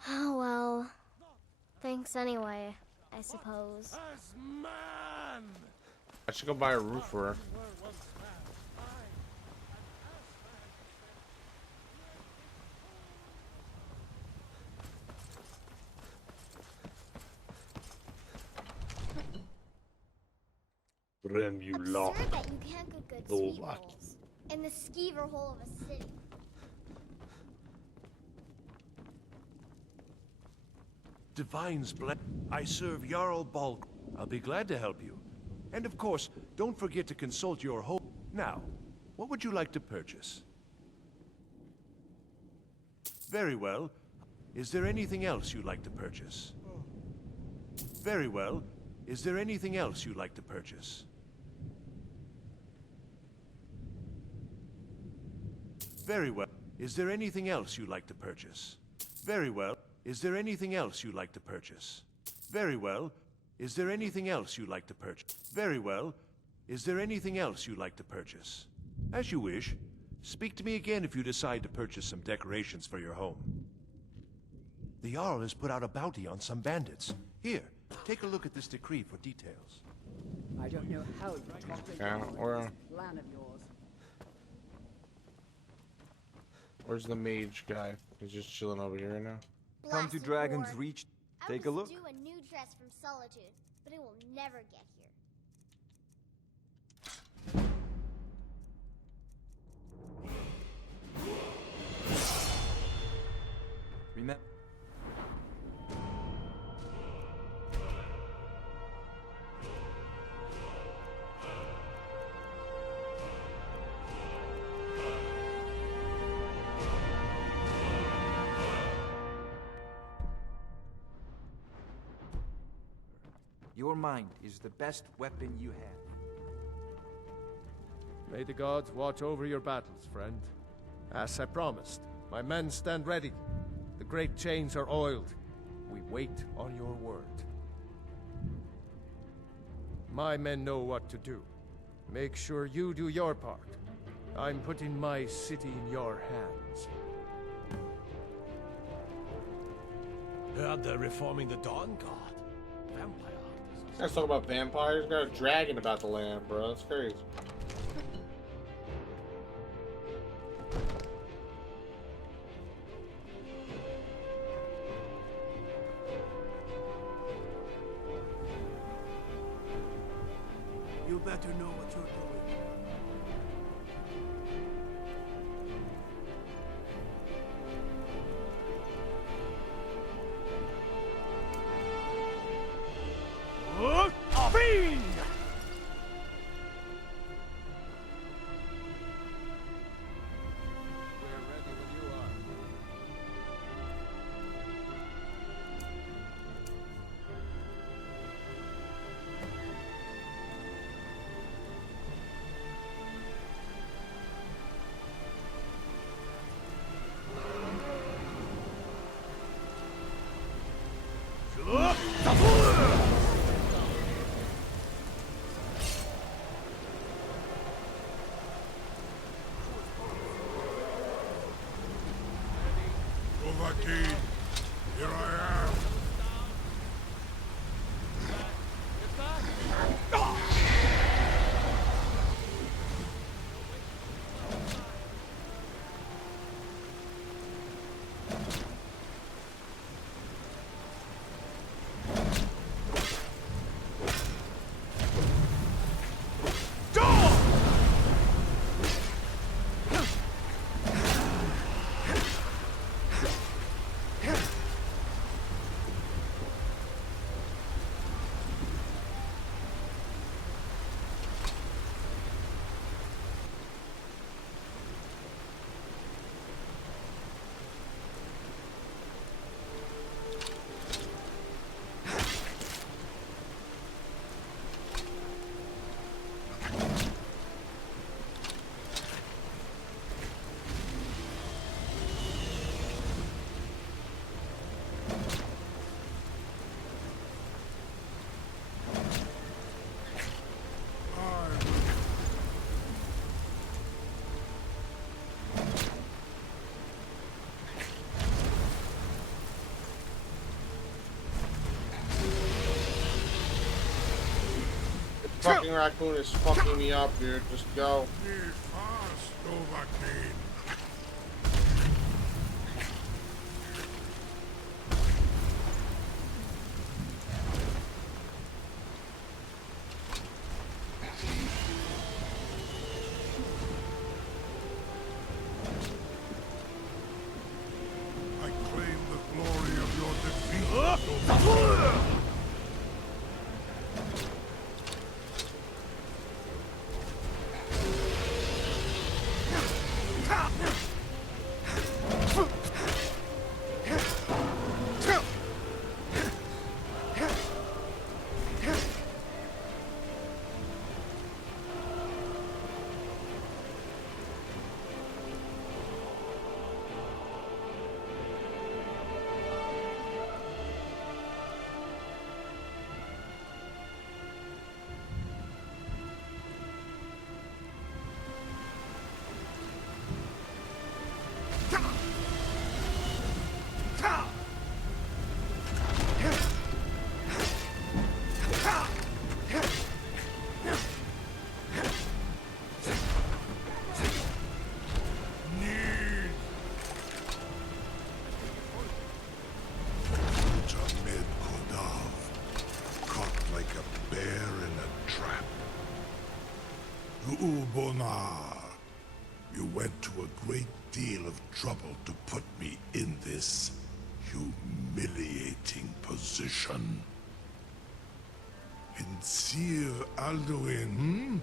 Oh well. Thanks anyway, I suppose. I should go buy a roof for her. Absurd that you can't get good sweet rolls in the skeever hole of a city. Divine's bless. I serve Jarl Balg. I'll be glad to help you. And of course, don't forget to consult your home. Now, what would you like to purchase? Very well. Is there anything else you'd like to purchase? Very well. Is there anything else you'd like to purchase? Very well. Is there anything else you'd like to purchase? Very well. Is there anything else you'd like to purchase? Very well. Is there anything else you'd like to purchase? Very well. Is there anything else you'd like to purchase? As you wish. Speak to me again if you decide to purchase some decorations for your home. The Jarl has put out a bounty on some bandits. Here, take a look at this decree for details. I don't know how you talk to Yeah, this plan of yours. Where's the mage guy? He's just chilling over here right now. Come to Dragon's Reach, take a look. I was due a new dress from Solitude, but it will never get here. Remember. Your mind is the best weapon you have. May the gods watch over your battles, friend. As I promised, my men stand ready. The great chains are oiled. We wait on your word. My men know what to do. Make sure you do your part. I'm putting my city in your hands. Heard they're reforming the Dawn God. Vampire. Let's talk about vampires. Got a dragon about the land, bro. That's crazy. You better know what you're doing. Fiend! Overkeen, here I am. Fucking raccoon is fucking me up, dude. Just go. Be fast, Overkeen. I claim the glory of your defeat, Overkeen. Ha! Bonar. You went to a great deal of trouble to put me in this humiliating position. Sincere Alduin,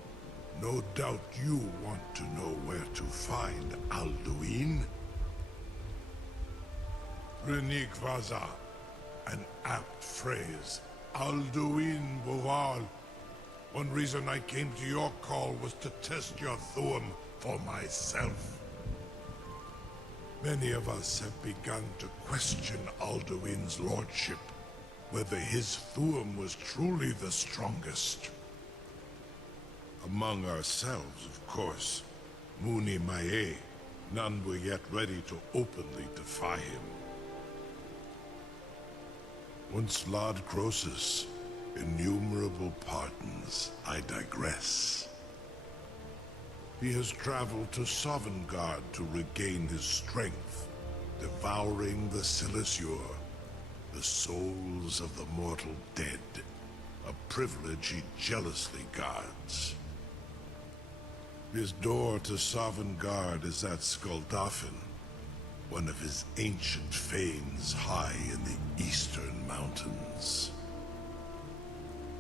No doubt you want to know where to find Alduin. Renik Vaza, an apt phrase. Alduin Boval. One reason I came to your call was to test your Thuum for myself. Many of us have begun to question Alduin's lordship, whether his Thuum was truly the strongest. Among ourselves, of course. Muni Mae, none were yet ready to openly defy him. Once Lord Croesus, innumerable pardons, I digress. He has traveled to Sovngarde to regain his strength, devouring the Silesure, the souls of the mortal dead, a privilege he jealously guards. His door to Sovngarde is at Skuldafn, one of his ancient fanes high in the eastern mountains.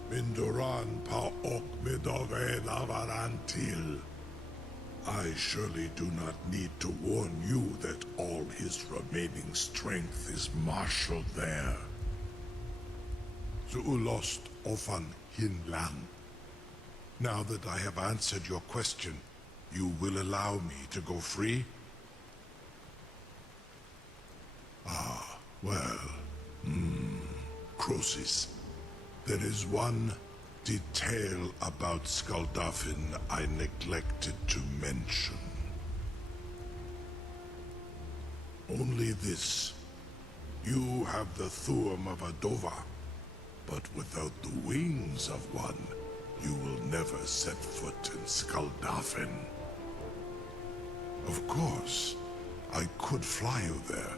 Mindoran pa ok midove lavarantil. I surely do not need to warn you that all his remaining strength is marshaled there. Zuulost ofan hinlan. Now that I have answered your question, you will allow me to go free? Ah, well, Croesus, there is one detail about Skuldafn I neglected to mention. Only this. You have the Thuum of a Dova, but without the wings of one, you will never set foot in Skuldafn. Of course, I could fly you there,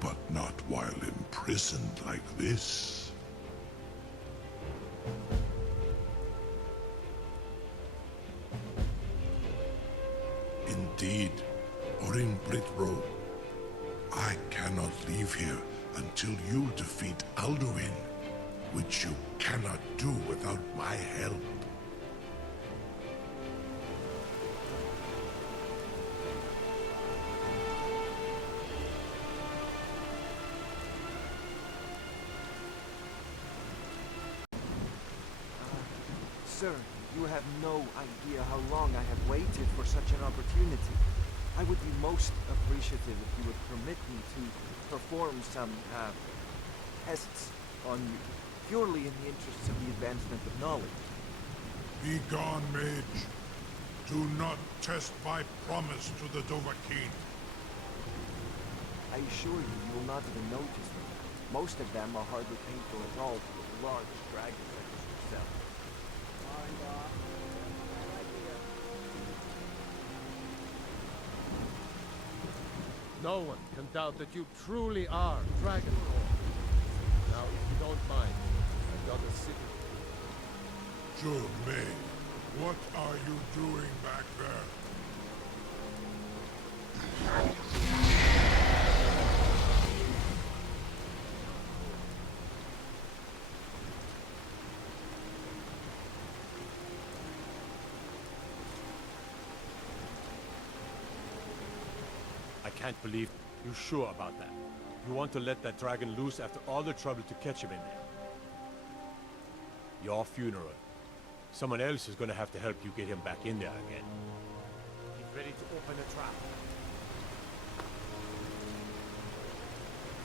but not while imprisoned like this. Indeed, Orin Britro, I cannot leave here until you defeat Alduin, which you cannot do without my help. Sir, you have no idea how long I have waited for such an opportunity. I would be most appreciative if you would permit me to perform some, tests on you, purely in the interests of the advancement of knowledge. Be gone, mage. Do not test my promise to the Dovahkiin. I assure you, you will not even notice them. Most of them are hardly painful at all to a large dragon such as yourself. No one can doubt that you truly are Dragonborn. Now, if you don't mind, I've got a secret. Sure, May. What are you doing back there? I can't believe you're sure about that. You want to let that dragon loose after all the trouble to catch him in there. Your funeral. Someone else is gonna have to help you get him back in there again. Get ready to open the trap.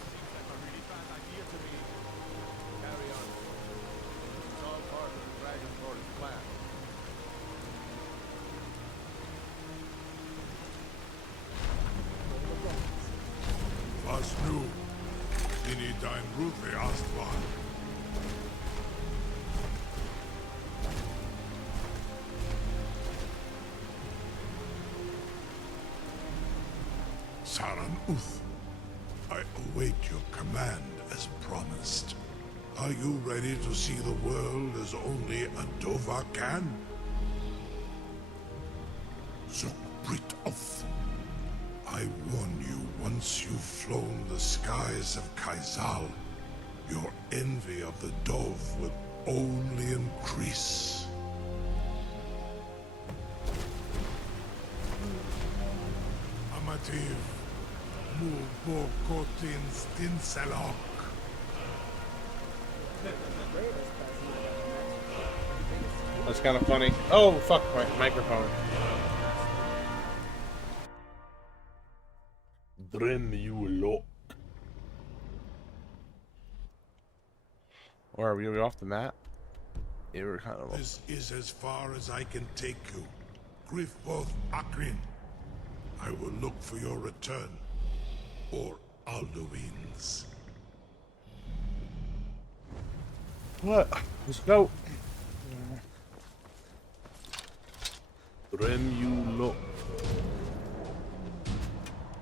Seems like a really bad idea to me. Carry on. It's all part of the Dragonborn's plan. Was nu? Ini dein Rufe Astval. Saran Uth, I await your command as promised. Are you ready to see the world as only a Dova can? I warn you, once you've flown the skies of Kaizal, your envy of the dove will only increase. Amativ, Mubokotin Stinselok. That's kind of funny. Oh, fuck my microphone. Dren you look. Or are we off the map? Yeah, we're kind of. This is as far as I can take you. Griffboth Akrin. I will look for your return. Or Alduin's. What? Let's go. Dren you look.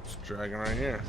This dragon right here.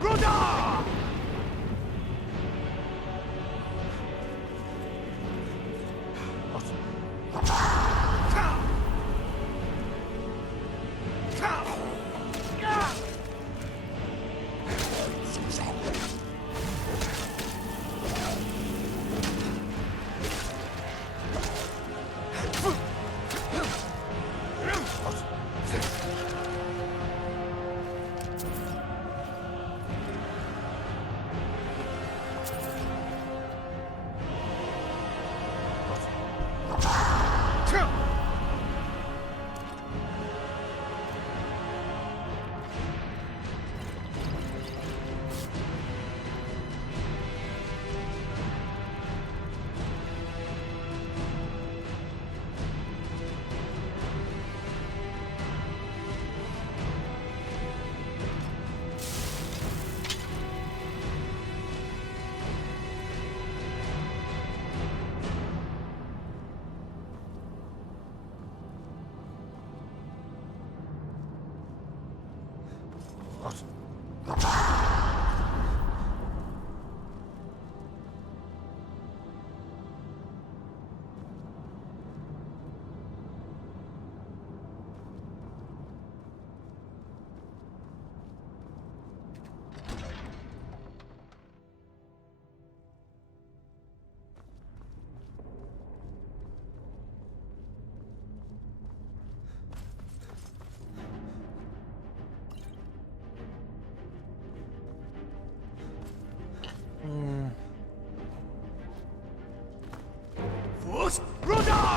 Ruda! Ruda!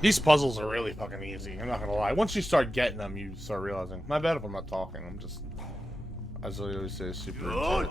These puzzles are really fucking easy, I'm not gonna lie. Once you start getting them, you start realizing. My bad if I'm not talking, I'm just, as I always say, super excited.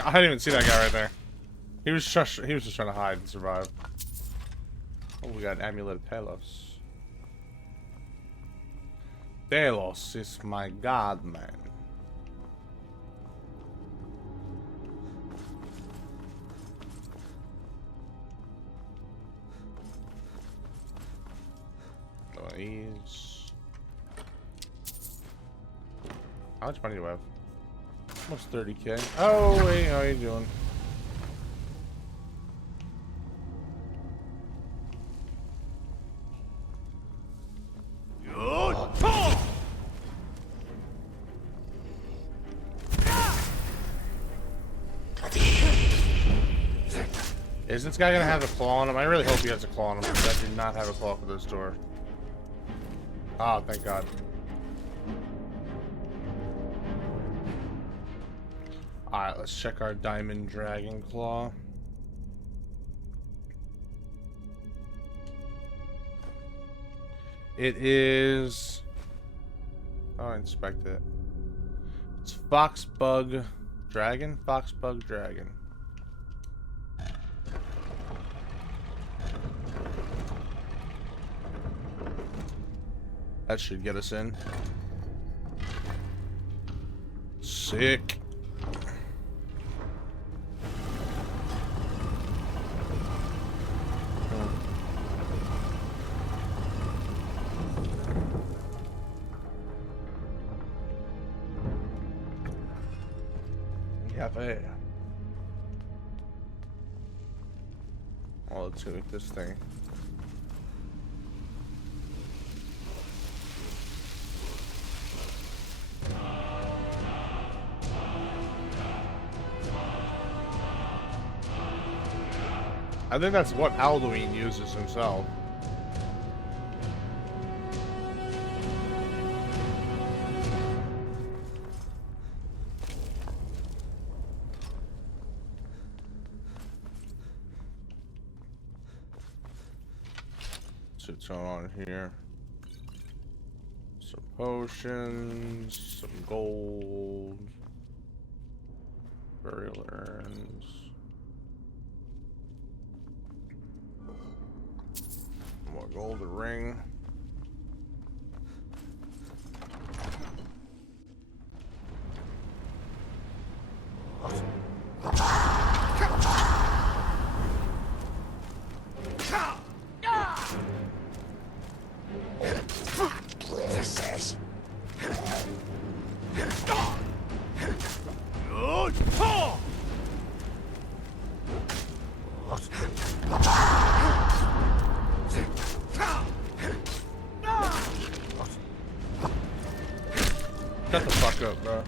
I didn't even see that guy right there. He was just trying to hide and survive. Oh, we got Amulet of Telos. Telos is my god, man. Please. How much money do I have? Almost 30k. Oh, wait, how are you doing? Is this guy gonna have a claw on him? I really hope he has a claw on him, because I do not have a claw for this door. Ah, thank God. Alright, let's check our diamond dragon claw. It is... Oh, inspect it. It's foxbug dragon? Foxbug dragon. That should get us in. Sick. Cafe. Oh, let's see with this thing. I think that's what Alduin uses himself. What's going on here? Some potions, some gold, burial urns. More gold, a ring. Shut the fuck up, bro.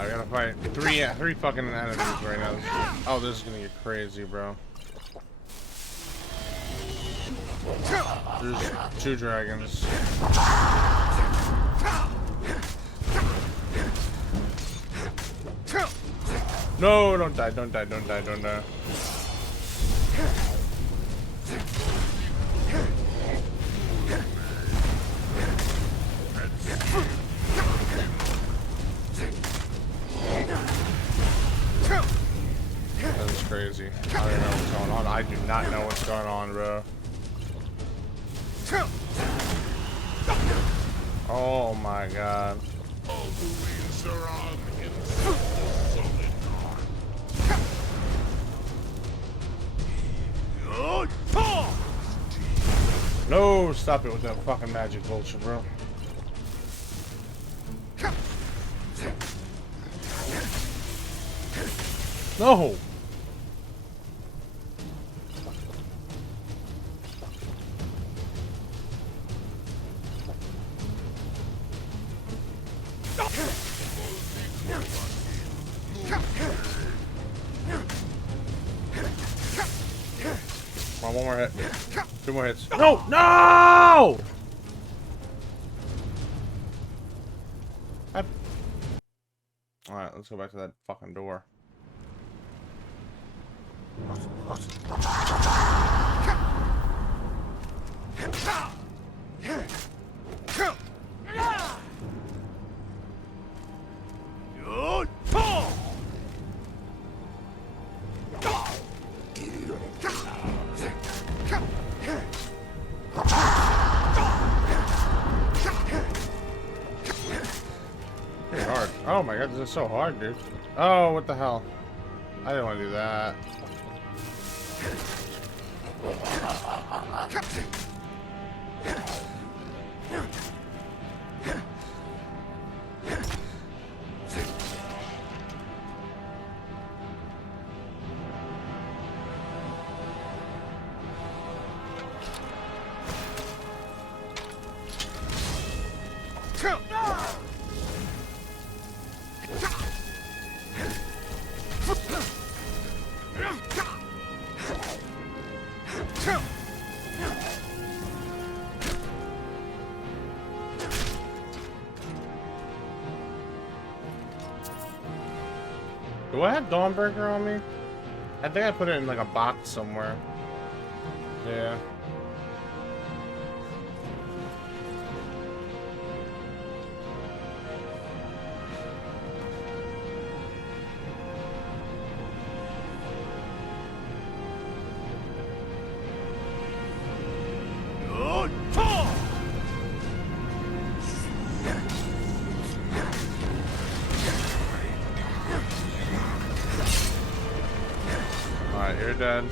I gotta fight three fucking enemies right now. Oh, this is gonna get crazy, bro. There's 2 dragons. No, don't die, don't die, don't die, don't die. That is crazy. I don't even know what's going on. I do not know what's going on, bro. Oh my god. No, stop it with that fucking magic vulture, bro. No! Come on, one more hit. 2 more hits. No! No! Alright, let's go back to that fucking door. Pretty hard. Oh my god, this is so hard, dude. Oh, what the hell? I didn't want to do that. Do I have Dawnbreaker on me? I think I put it in like a box somewhere. Yeah. Alright, you're dead.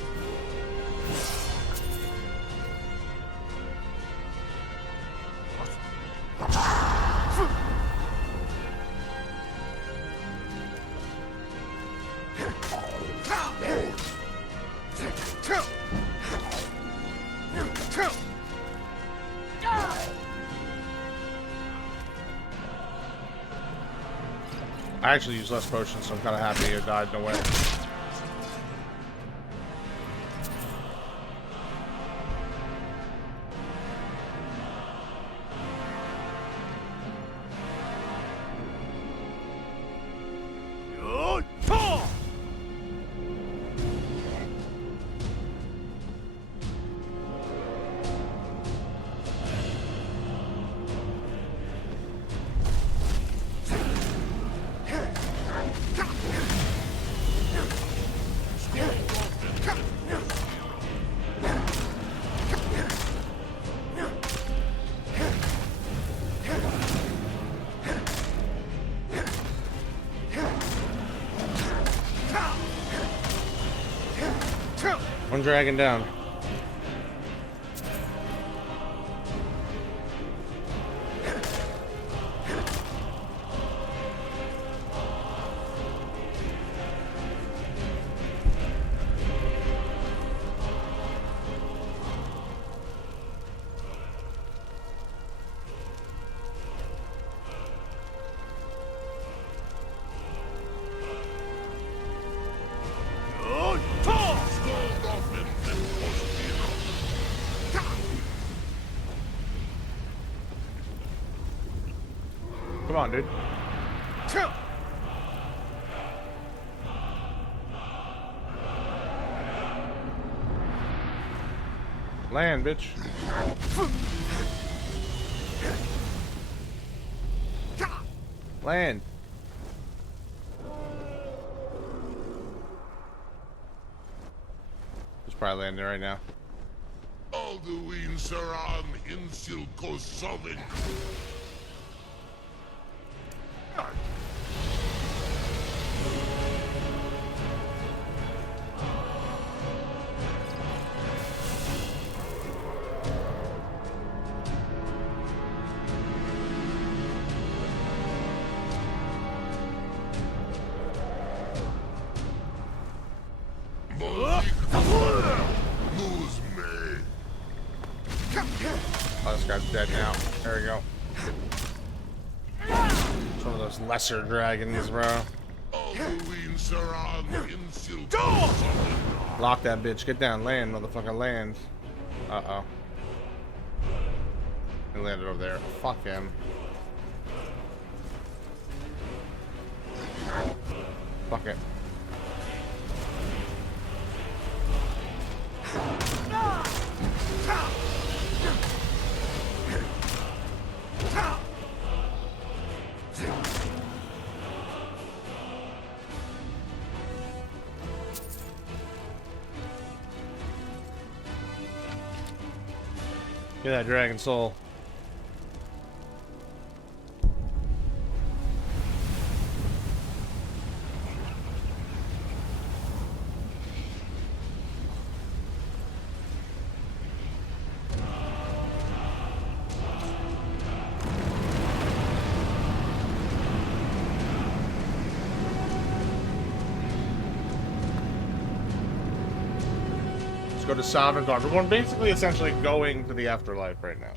I actually used less potions, so I'm kind of happy it died in a way. One dragon down. Come on, dude. Land, bitch. Land. He's probably landing right now. Alduin Saran Insilko Sovin. Oh, this guy's dead now. There we go. It's one of those lesser dragons, bro. Lock that bitch. Get down. Land, motherfucker. Land. Uh-oh. He landed over there. Fuck him. Fuck it. Get that dragon soul. go to Sovngarde. We're basically essentially going to the afterlife right now.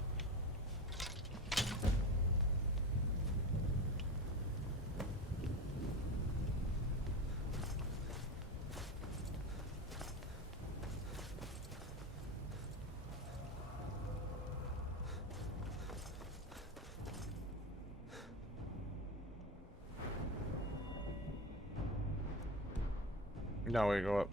Now we go up.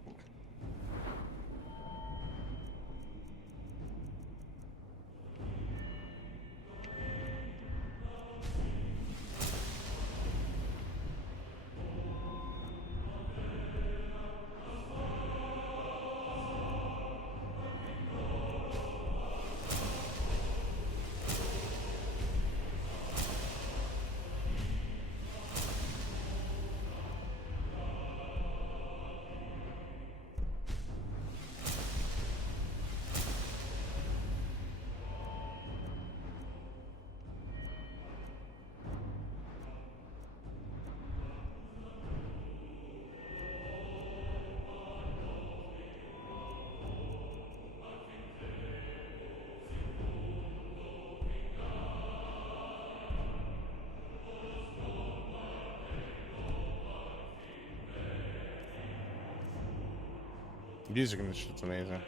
Music in this shit's amazing.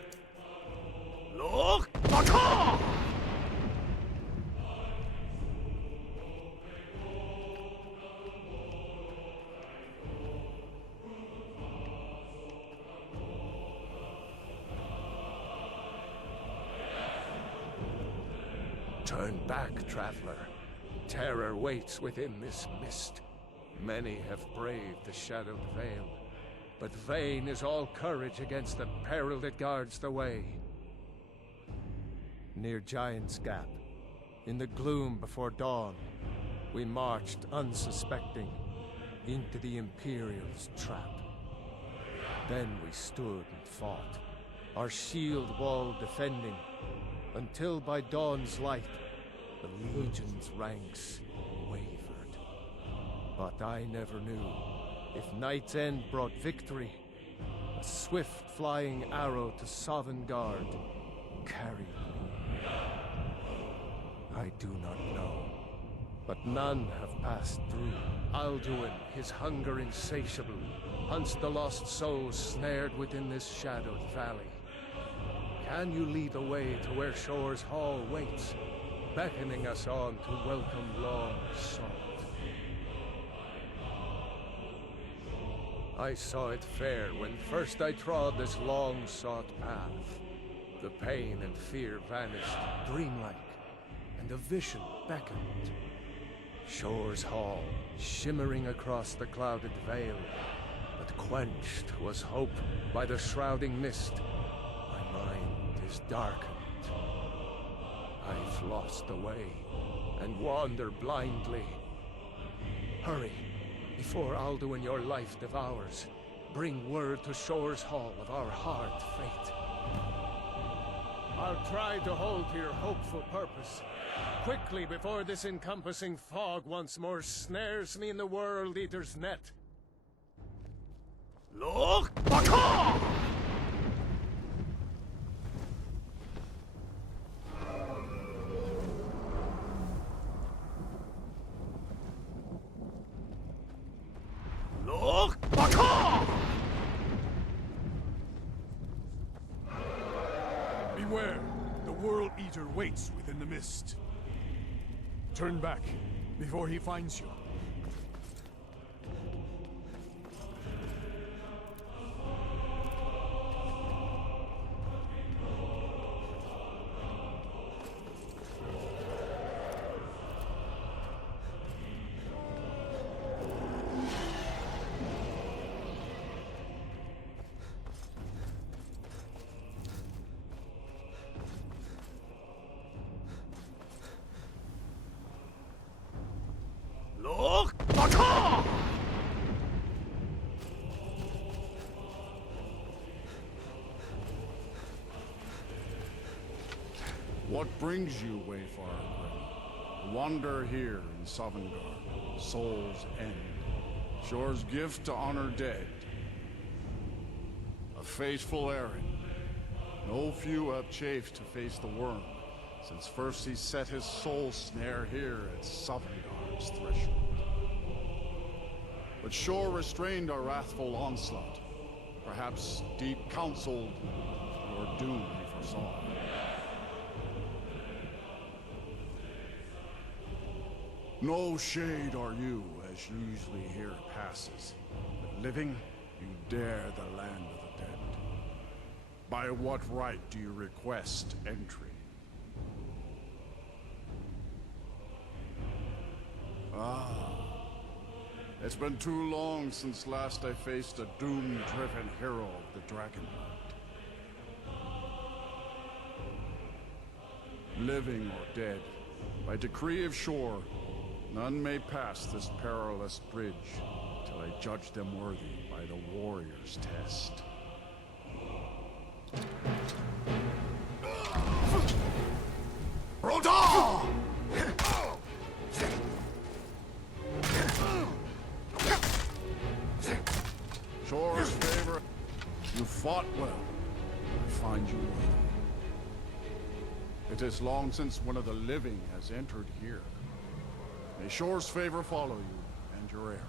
Look! Baka! Turn back, traveler. Terror waits within this mist. Many have braved the shadowed veil. But vain is all courage against the peril that guards the way. Near Giant's Gap, in the gloom before dawn, we marched unsuspecting into the Imperial's trap. Then we stood and fought, our shield wall defending, until by dawn's light, the Legion's ranks wavered. But I never knew. If Night's End brought victory, a swift flying arrow to Sovngarde carried me. I do not know, but none have passed through. Alduin, his hunger insatiable, hunts the lost souls snared within this shadowed valley. Can you lead the way to where Shore's Hall waits, beckoning us on to welcome long sought? I saw it fair when first I trod this long-sought path. The pain and fear vanished, dreamlike, and a vision beckoned. Shore's Hall, shimmering across the clouded veil, but quenched was hope by the shrouding mist. My mind is darkened. I've lost the way, and wander blindly. Hurry! Before Alduin your life devours, bring word to Shore's Hall of our hard fate. I'll try to hold to your hopeful purpose, quickly before this encompassing fog once more snares me in the World-Eater's net. Look! Baka! Look! Baka! Beware! The World-Eater waits within the mist. Turn back before he finds you. Look! Baka! What brings you, Wayfarer? Wander here in Sovngarde, Soul's End. Shore's gift to honor dead. A fateful errand. No few have chafed to face the worm, since first he set his soul snare here at Sovngarde's threshold. But Shor restrained our wrathful onslaught. Perhaps deep-counseled your doom he foresaw. No shade are you, as usually here passes. But living, you dare the land of the dead. By what right do you request entry? Ah. It's been too long since last I faced a doom-driven hero of the Dragonborn. Living or dead, by decree of Shor, none may pass this perilous bridge till I judge them worthy by the warrior's test. Rodar! Shor's favor, you fought well. I find you worthy. It is long since one of the living has entered here. May Shor's favor follow you and your errand.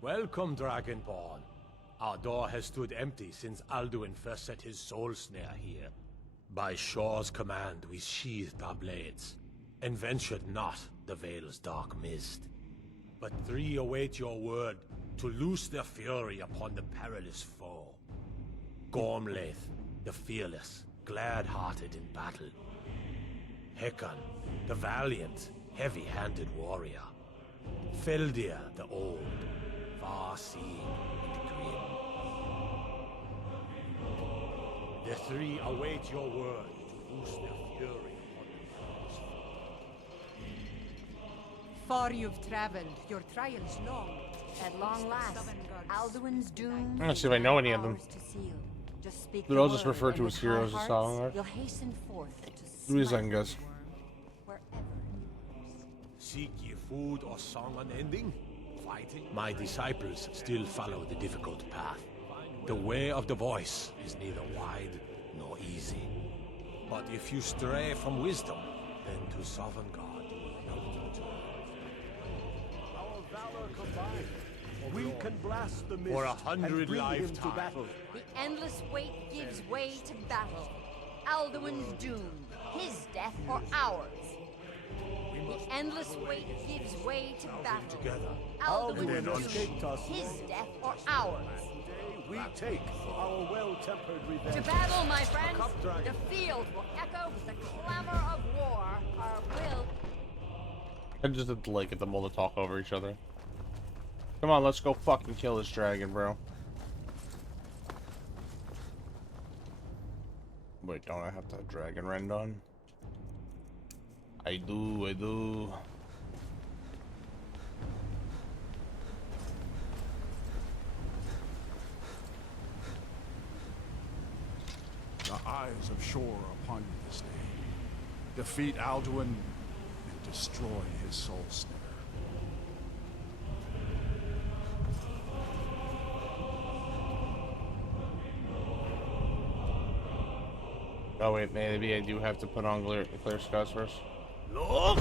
Welcome, Dragonborn. Our door has stood empty since Alduin first set his soul snare here. By Shor's command, we sheathed our blades, and ventured not the Vale's dark mist. But three await your word to loose their fury upon the perilous foe. Gormlaith, the fearless, glad-hearted in battle. Hekon, the valiant, heavy-handed warrior. Feldir, the old, far-seeing and grim. The three await your word to loose their fury upon the foe's foe. Far you've traveled, your trial's long. At long last, Alduin's doom. I'm gonna see if I know any of them. Just speak They're all just referred to as heroes of song. You'll hasten forth to Who is that, guys? Seek ye food or song unending? Fighting? My disciples still follow the difficult path. The way of the voice is neither wide nor easy. But if you stray from wisdom, then to Sovngarde you will not return. Our valor combined, we can blast the mist For 100 lifetimes. The endless wait gives way to battle. Alduin's doom, his death or ours. The endless wait gives way to battle. Together. Alduin Alduin's escaped doom, us. his death or ours. Today we take our well-tempered revenge. To battle, my friends. The field will echo with the clamor of war. Our will. I just did like get them all to talk over each other. Come on, let's go fucking kill this dragon, bro. Wait, don't I have to have dragon rend on? I do. The eyes of Shor are upon you this day. Defeat Alduin and destroy his soul snare. Oh wait, maybe I do have to put on clear skies first. Look!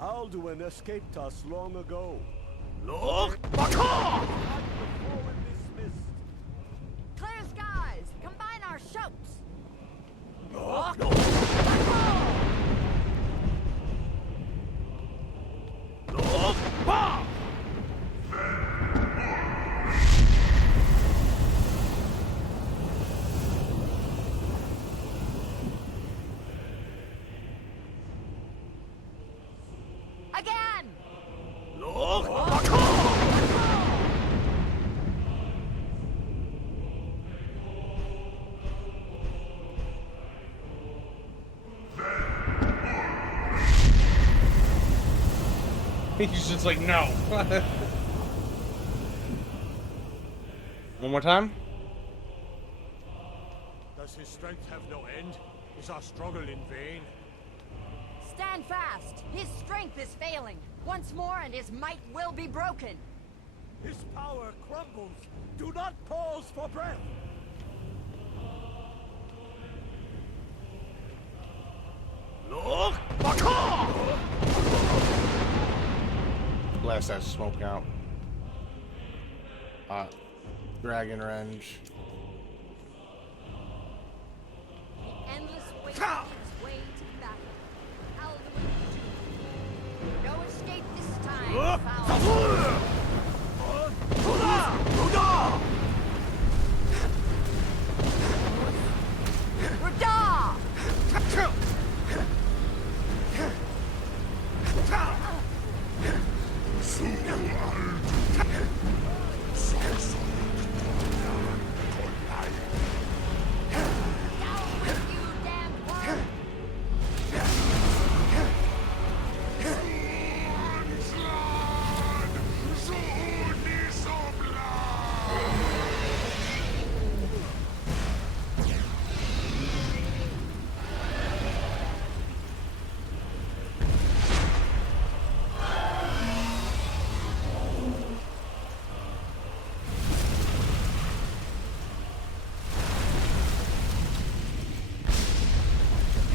Alduin escaped us long ago. Look! Clear skies! Combine our shouts! He's just like, no. One more time. Does his strength have no end? Is our struggle in vain? Stand fast! His strength is failing. Once more and his might will be broken. His power crumbles. Do not pause for breath. Look! Blast that smoke out. Dragon Renge. The endless weight gives way to battle. Alduin the World-Eater. No escape this time, foul.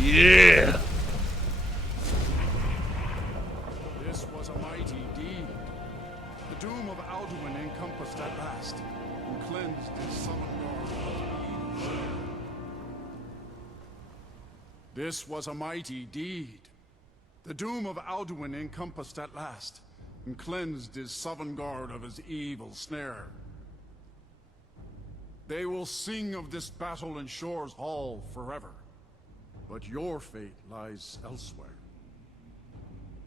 Yeah! This was a mighty deed. The doom of Alduin encompassed at last, and cleansed his summoned guard. This was a mighty deed. The doom of Alduin encompassed at last, and cleansed his southern guard of his evil snare. They will sing of this battle in Shore's Hall forever. But your fate lies elsewhere.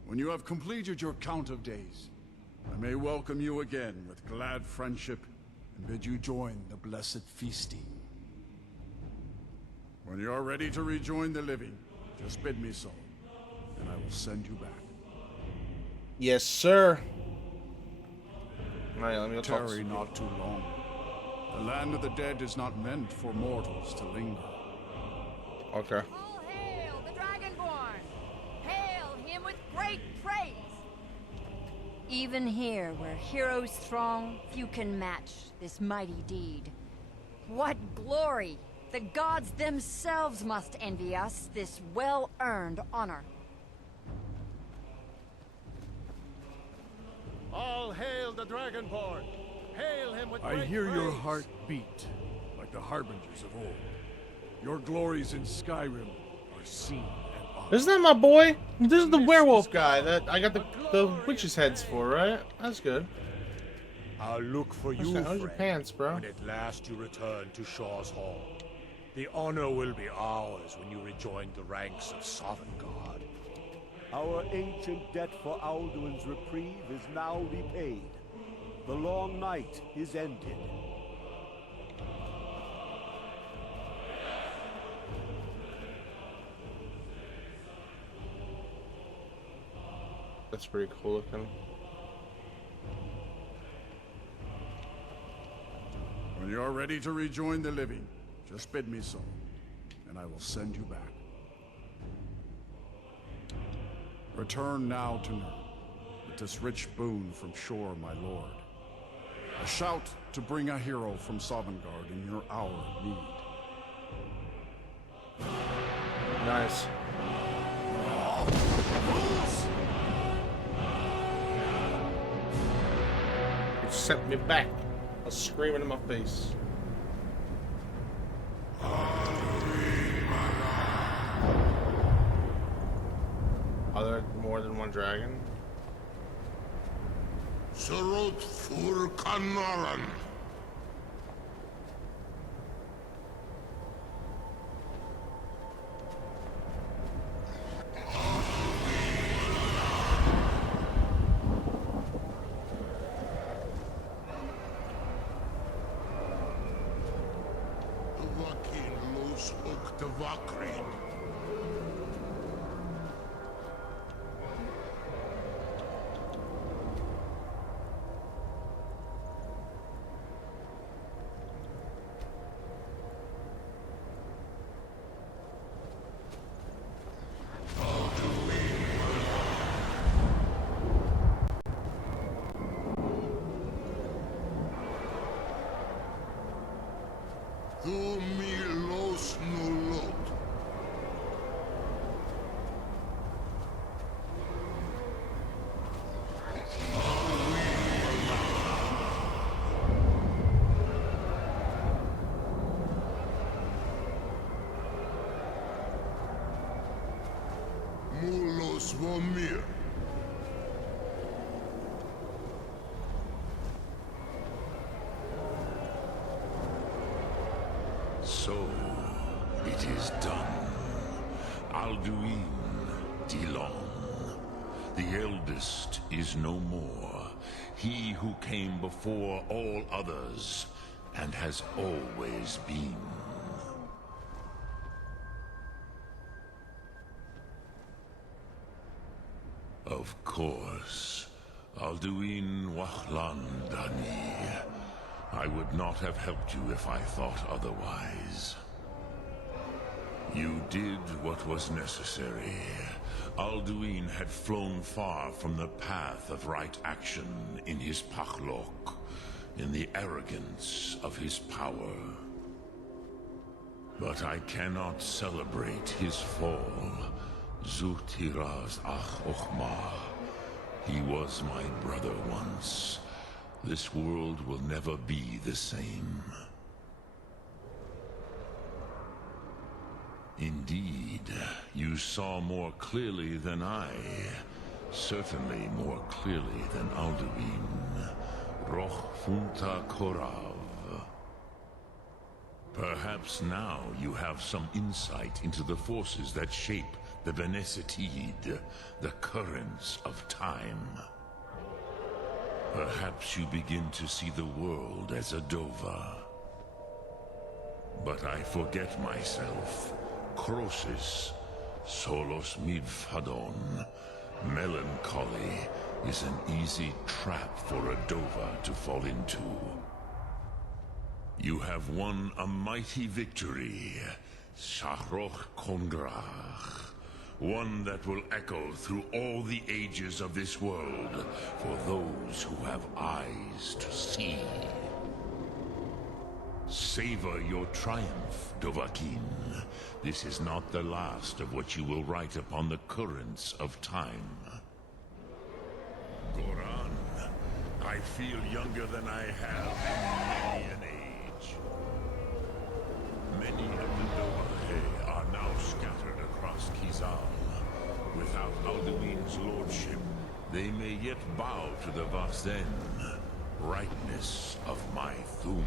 When you have completed your count of days, I may welcome you again with glad friendship and bid you join the blessed feasting. When you are ready to rejoin the living, just bid me so, and I will send you back. Yes, sir. Alright, let me go talk. Tarry not too long. The land of the dead is not meant for mortals to linger. Okay. All hail the Dragonborn! Hail him with great praise! Even here, where heroes throng, few can match this mighty deed. What glory! The gods themselves must envy us this well-earned honor. All hail the Dragonborn! Hail him with I great hear your praise. heart beat, like the harbingers of old. Your glories in Skyrim are seen and honored. Isn't that my boy? This is the werewolf guy that I got the witches' heads for, right? That's good. I'll look for you, How's your friend, pants, bro? when at last you return to Shaw's Hall. The honor will be ours when you rejoin the ranks of Sovngarde. Our ancient debt for Alduin's reprieve is now repaid. The long night is ended. That's pretty cool looking. When you are ready to rejoin the living, just bid me so, and I will send you back. Return now to Nirn, with this rich boon from Shore, my lord. A shout to bring a hero from Sovngarde in your hour of need. Nice. It sent me back. I was screaming in my face. Are there more than one dragon? Surut fur kanaran. Vakin los ok de vakrin. Vormir. So, it is done. Alduin DeLong. The eldest is no more. He who came before all others, and has always been. Of course, Alduin Wahlandani. I would not have helped you if I thought otherwise. You did what was necessary. Alduin had flown far from the path of right action in his Pachlok, in the arrogance of his power. But I cannot celebrate his fall. Zutiraz Ach Ochma. He was my brother once. This world will never be the same. Indeed, you saw more clearly than I. Certainly more clearly than Alduin. Roch Funta Korav. Perhaps now you have some insight into the forces that shape the Benesitid, the currents of time. Perhaps you begin to see the world as a Dova. But I forget myself. Crosis, Solos Midfadon. Melancholy is an easy trap for a Dova to fall into. You have won a mighty victory, Shahroch Kongrach. One that will echo through all the ages of this world for those who have eyes to see. Savor your triumph, Dovahkiin. This is not the last of what you will write upon the currents of time. Goran, I feel younger than I have in many an age. Many of the Dovahe are now scattered across Kizal. Without Alduin's lordship, they may yet bow to the Vasen, brightness of my Thum.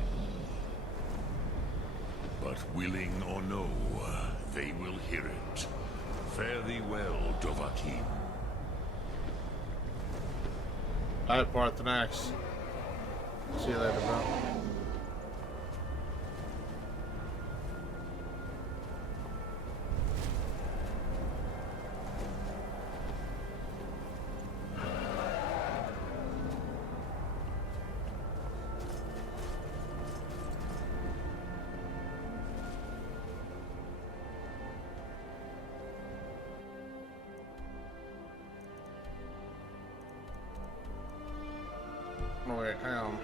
But willing or no, they will hear it. Fare thee well, Dovahkiin. Alright, Parthenax. See you later, bro. Oh wait, hang on.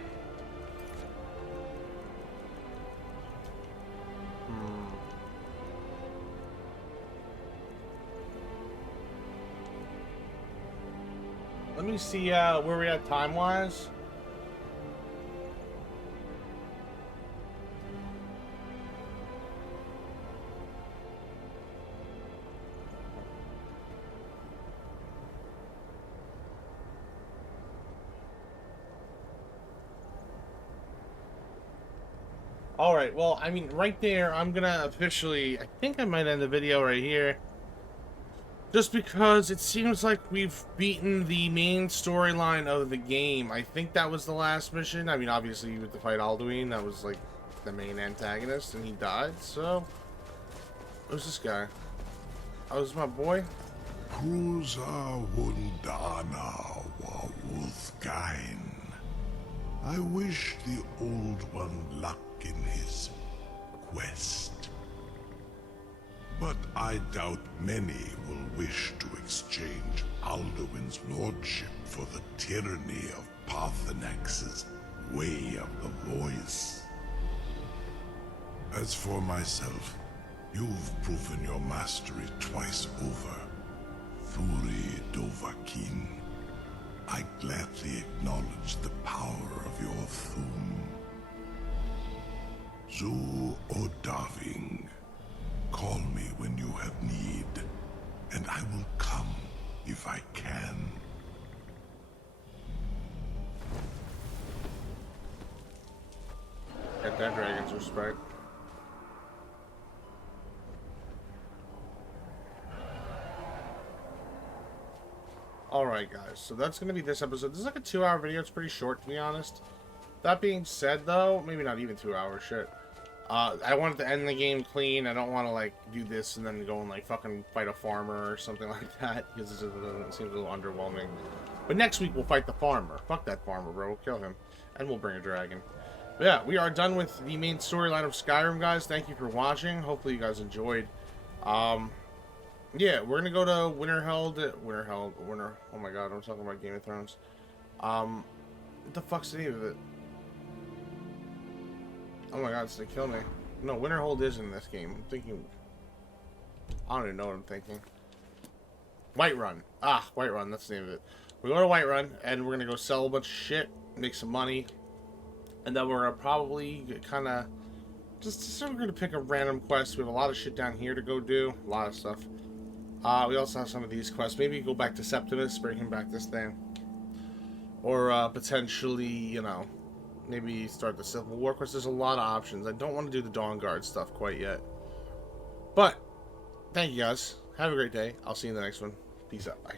Let me see where we're at time-wise. Alright, well, I mean, right there, I'm gonna officially, I think I might end the video right here. Just because it seems like we've beaten the main storyline of the game. I think that was the last mission. I mean, obviously, you had to fight Alduin. That was, like, the main antagonist, and he died, so... Who's this guy? Oh, this is my boy? Cruza Wundana wa Wuthgain. I wish the Old One luck in his quest. But I doubt many will wish to exchange Alduin's lordship for the tyranny of Parthenax's Way of the Voice. As for myself, you've proven your mastery twice over. Thuri Dovahkiin, I gladly acknowledge the power of your Thum. Zu Odaving, call me when you have need, and I will come if if I can. Get that dragon's respect. Alright guys, so that's going to be this episode. This is like a 2-hour video. It's pretty short, to be honest. That being said, though, maybe not even 2 hours, shit. I wanted to end the game clean. I don't want to, like, do this and then go and, like, fucking fight a farmer or something like that, because it seems a little underwhelming. But next week, we'll fight the farmer. Fuck that farmer, bro. We'll kill him. And we'll bring a dragon. But yeah, we are done with the main storyline of Skyrim, guys. Thank you for watching. Hopefully you guys enjoyed. Yeah, we're gonna go to oh my god, I'm talking about Game of Thrones. What the fuck's the name of it? Oh my god, it's gonna kill me. No, Winterhold is in this game. I'm thinking, I don't even know what I'm thinking. Whiterun. Ah, Whiterun, that's the name of it. We go to Whiterun, and we're gonna go sell a bunch of shit, make some money, and then we're gonna probably kind of we're gonna pick a random quest. We have a lot of shit down here to go do, a lot of stuff. We also have some of these quests. Maybe go back to Septimus, bring him back this thing. Or potentially, you know, maybe start the Civil War quest. There's a lot of options. I don't want to do the Dawn Guard stuff quite yet. But, thank you guys. Have a great day. I'll see you in the next one. Peace out. Bye.